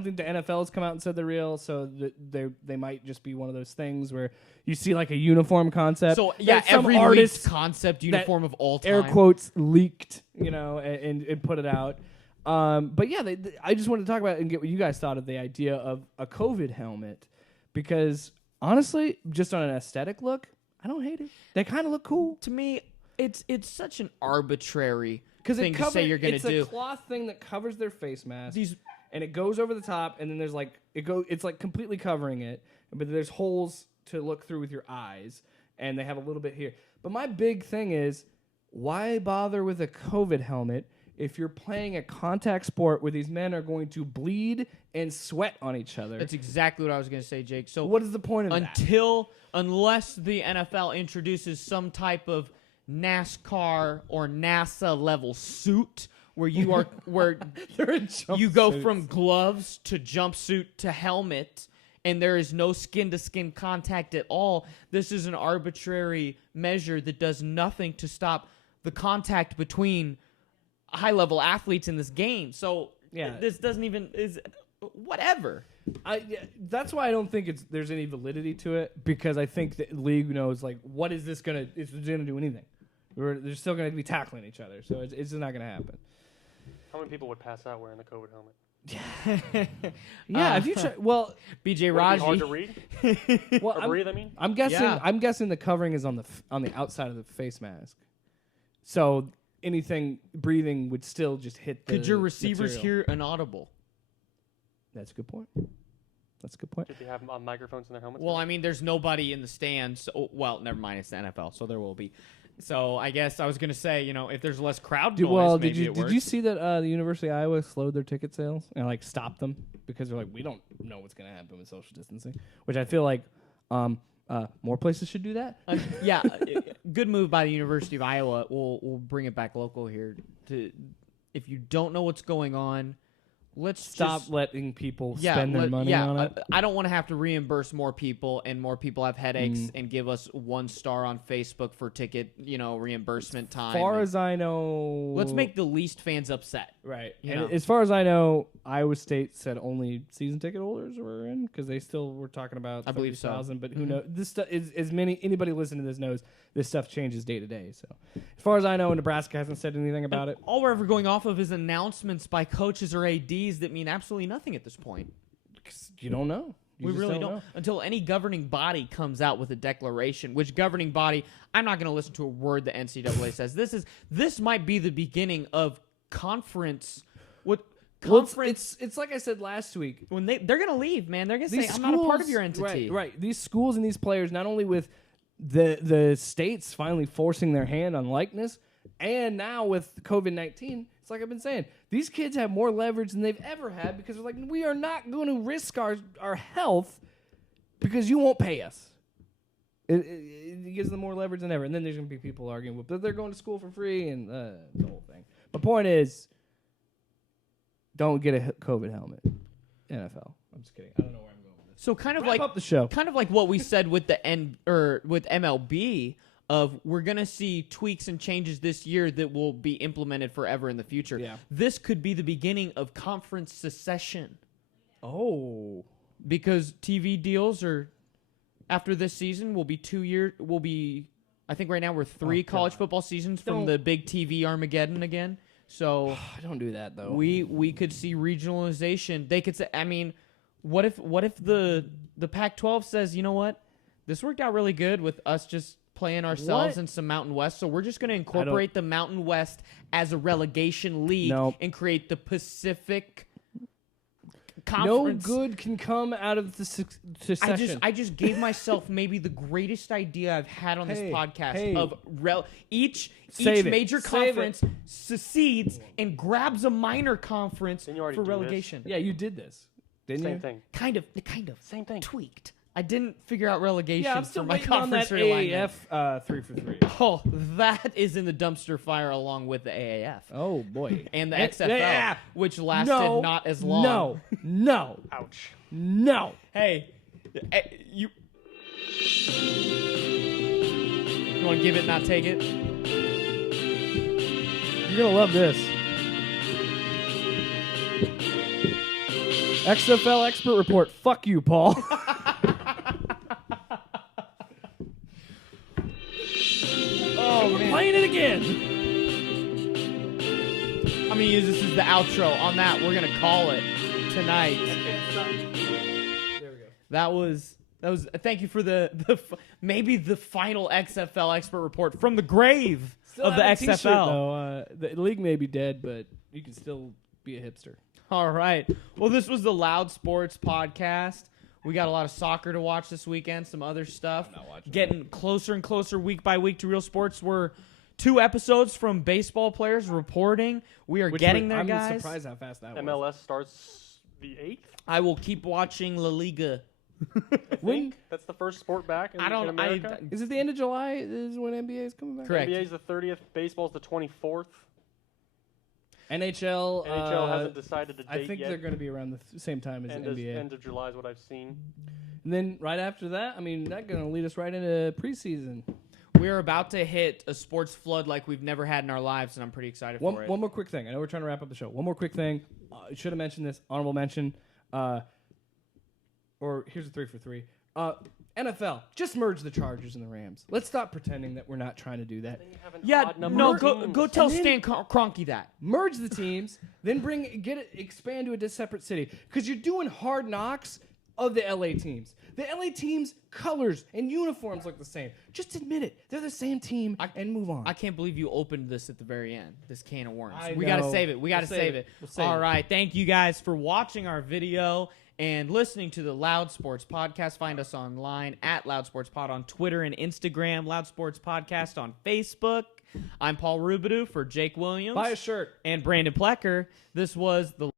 think the NFL has come out and said they're real. So they might just be one of those things where you see like a uniform concept. So yeah, every artist concept uniform of all time. Air quotes leaked, and put it out. But yeah, I just wanted to talk about and get what you guys thought of the idea of a COVID helmet, because honestly, just on an aesthetic look, I don't hate it. They kind of look cool. To me, it's such an arbitrary thing to say you're going to do. It's a cloth thing that covers their face mask, and it goes over the top, and then there's like it's like completely covering it, but there's holes to look through with your eyes, and they have a little bit here. But my big thing is, why bother with a COVID helmet if you're playing a contact sport where these men are going to bleed and sweat on each other? That's exactly what I was going to say, Jake. So what is the point of that? Unless the NFL introduces some type of NASCAR or NASA level suit where you are you go from gloves to jumpsuit to helmet, and there is no skin-to-skin contact at all. This is an arbitrary measure that does nothing to stop the contact between high-level athletes in this game. So this doesn't even is whatever. That's why I don't think there's any validity to it, because I think the league knows, like, what is this gonna? It's gonna do anything. They're still gonna be tackling each other, so it's just not gonna happen. How many people would pass out wearing the COVID helmet? Yeah, if you try, BJ Raji. Hard to read. Breathe. I mean, I'm guessing. Yeah. I'm guessing the covering is on the outside of the face mask, so anything breathing would still just hit the Could your receivers material. hear an audible? That's a good point. Did they have microphones in their helmets? Well, I mean, there's nobody in the stands. Well, never mind. It's the NFL, so there will be. So I guess I was gonna say, if there's less crowd Did noise, you see that the University of Iowa slowed their ticket sales and stopped them because they're like, we don't know what's gonna happen with social distancing, which I feel like more places should do that. Yeah, good move by the University of Iowa. We'll bring it back local here. If you don't know what's going on, let's stop letting people spend their money on it. I don't want to have to reimburse more people, and more people have headaches and give us 1 star on Facebook for ticket, reimbursement time. As far as I know, let's make the least fans upset. Right. As far as I know, Iowa State said only season ticket holders were in because they still were talking about 30,000. But who knows? This stuff is anybody listening to this knows this stuff changes day to day. So as far as I know, Nebraska hasn't said anything about it. All we're ever going off of is announcements by coaches or ADs that mean absolutely nothing at this point. You don't know. We really don't until any governing body comes out with a declaration. Which governing body? I'm not going to listen to a word the NCAA says. This might be the beginning of conference. It's like I said last week. When they're going to leave, man, they're going to say, "I'm not a part of your entity." Right. These schools and these players, not only with the states finally forcing their hand on likeness, and now with COVID-19, it's like I've been saying, these kids have more leverage than they've ever had because they're like, we are not going to risk our health because you won't pay us. It gives them more leverage than ever. And then there's going to be people arguing, but they're going to school for free and the whole thing. The point is, don't get a COVID helmet. NFL. I'm just kidding. I don't know where I'm going with this. So kind of Wrap up the show. Kind of like what we said with with MLB. We're going to see tweaks and changes this year that will be implemented forever in the future. Yeah. This could be the beginning of conference secession. Oh. Because TV deals after this season, will be 2 years. I think right now we're 3 college football seasons from the big TV Armageddon again. So don't do that, though. We could see regionalization. They could say, what if the Pac-12 says, you know what? This worked out really good with us just playing ourselves in some Mountain West, so we're just going to incorporate the Mountain West as a relegation league and create the Pacific Conference. No good can come out of the secession. I just gave myself maybe the greatest idea I've had on this podcast of each major conference secedes and grabs a minor conference for relegation. Yeah, you did this. Didn't you? Same thing. Kind of. Same thing. Tweaked. I didn't figure out relegation I'm still for my waiting on conference that realignment. AAF 3-for-3. Oh, that is in the dumpster fire along with the AAF. Oh, boy. And the XFL, which lasted not as long. No. Ouch. No. Hey, you want to give it, not take it? You're going to love this. XFL expert report. Fuck you, Paul. Oh, we're playing it again. I'm going to use this as the outro. On that, we're going to call it tonight. There we go. That was thank you for maybe the final XFL expert report from the grave of the XFL. Though. The league may be dead, but you can still be a hipster. All right. Well, this was the Loud Sports Podcast. We got a lot of soccer to watch this weekend, some other stuff. I'm not watching Getting closer and closer week by week to real sports. We're 2 episodes from baseball players reporting. We are getting there, guys. I'm surprised how fast that was. MLS starts the 8th. I will keep watching La Liga. I think that's the first sport back in America. Is it the end of July is when NBA is coming back? Correct. NBA is the 30th. Baseball's the 24th. NHL hasn't decided the date I think yet. they're going to be around the same time as NBA. End of July is what I've seen. And then right after that, that's going to lead us right into preseason. We're about to hit a sports flood like we've never had in our lives, and I'm pretty excited for it. One more quick thing. I know we're trying to wrap up the show. One more quick thing. I should have mentioned this. Honorable mention. Or here's a 3-for-3. NFL, just merge the Chargers and the Rams. Let's stop pretending that we're not trying to do that. Yeah, no, go tell Stan Kroenke that. Merge the teams, then expand to a separate city. Because you're doing Hard Knocks of the LA teams. The LA teams' colors and uniforms look the same. Just admit it. They're the same team and move on. I can't believe you opened this at the very end, this can of worms. I We got to know. save it. We got to save it. All right. Thank you guys for watching our video and listening to the Loud Sports Podcast. Find us online at Loud Sports Pod on Twitter and Instagram, Loud Sports Podcast on Facebook. I'm Paul Rubidoux for Jake Williams. Buy a shirt. And Brandon Plecker. This was the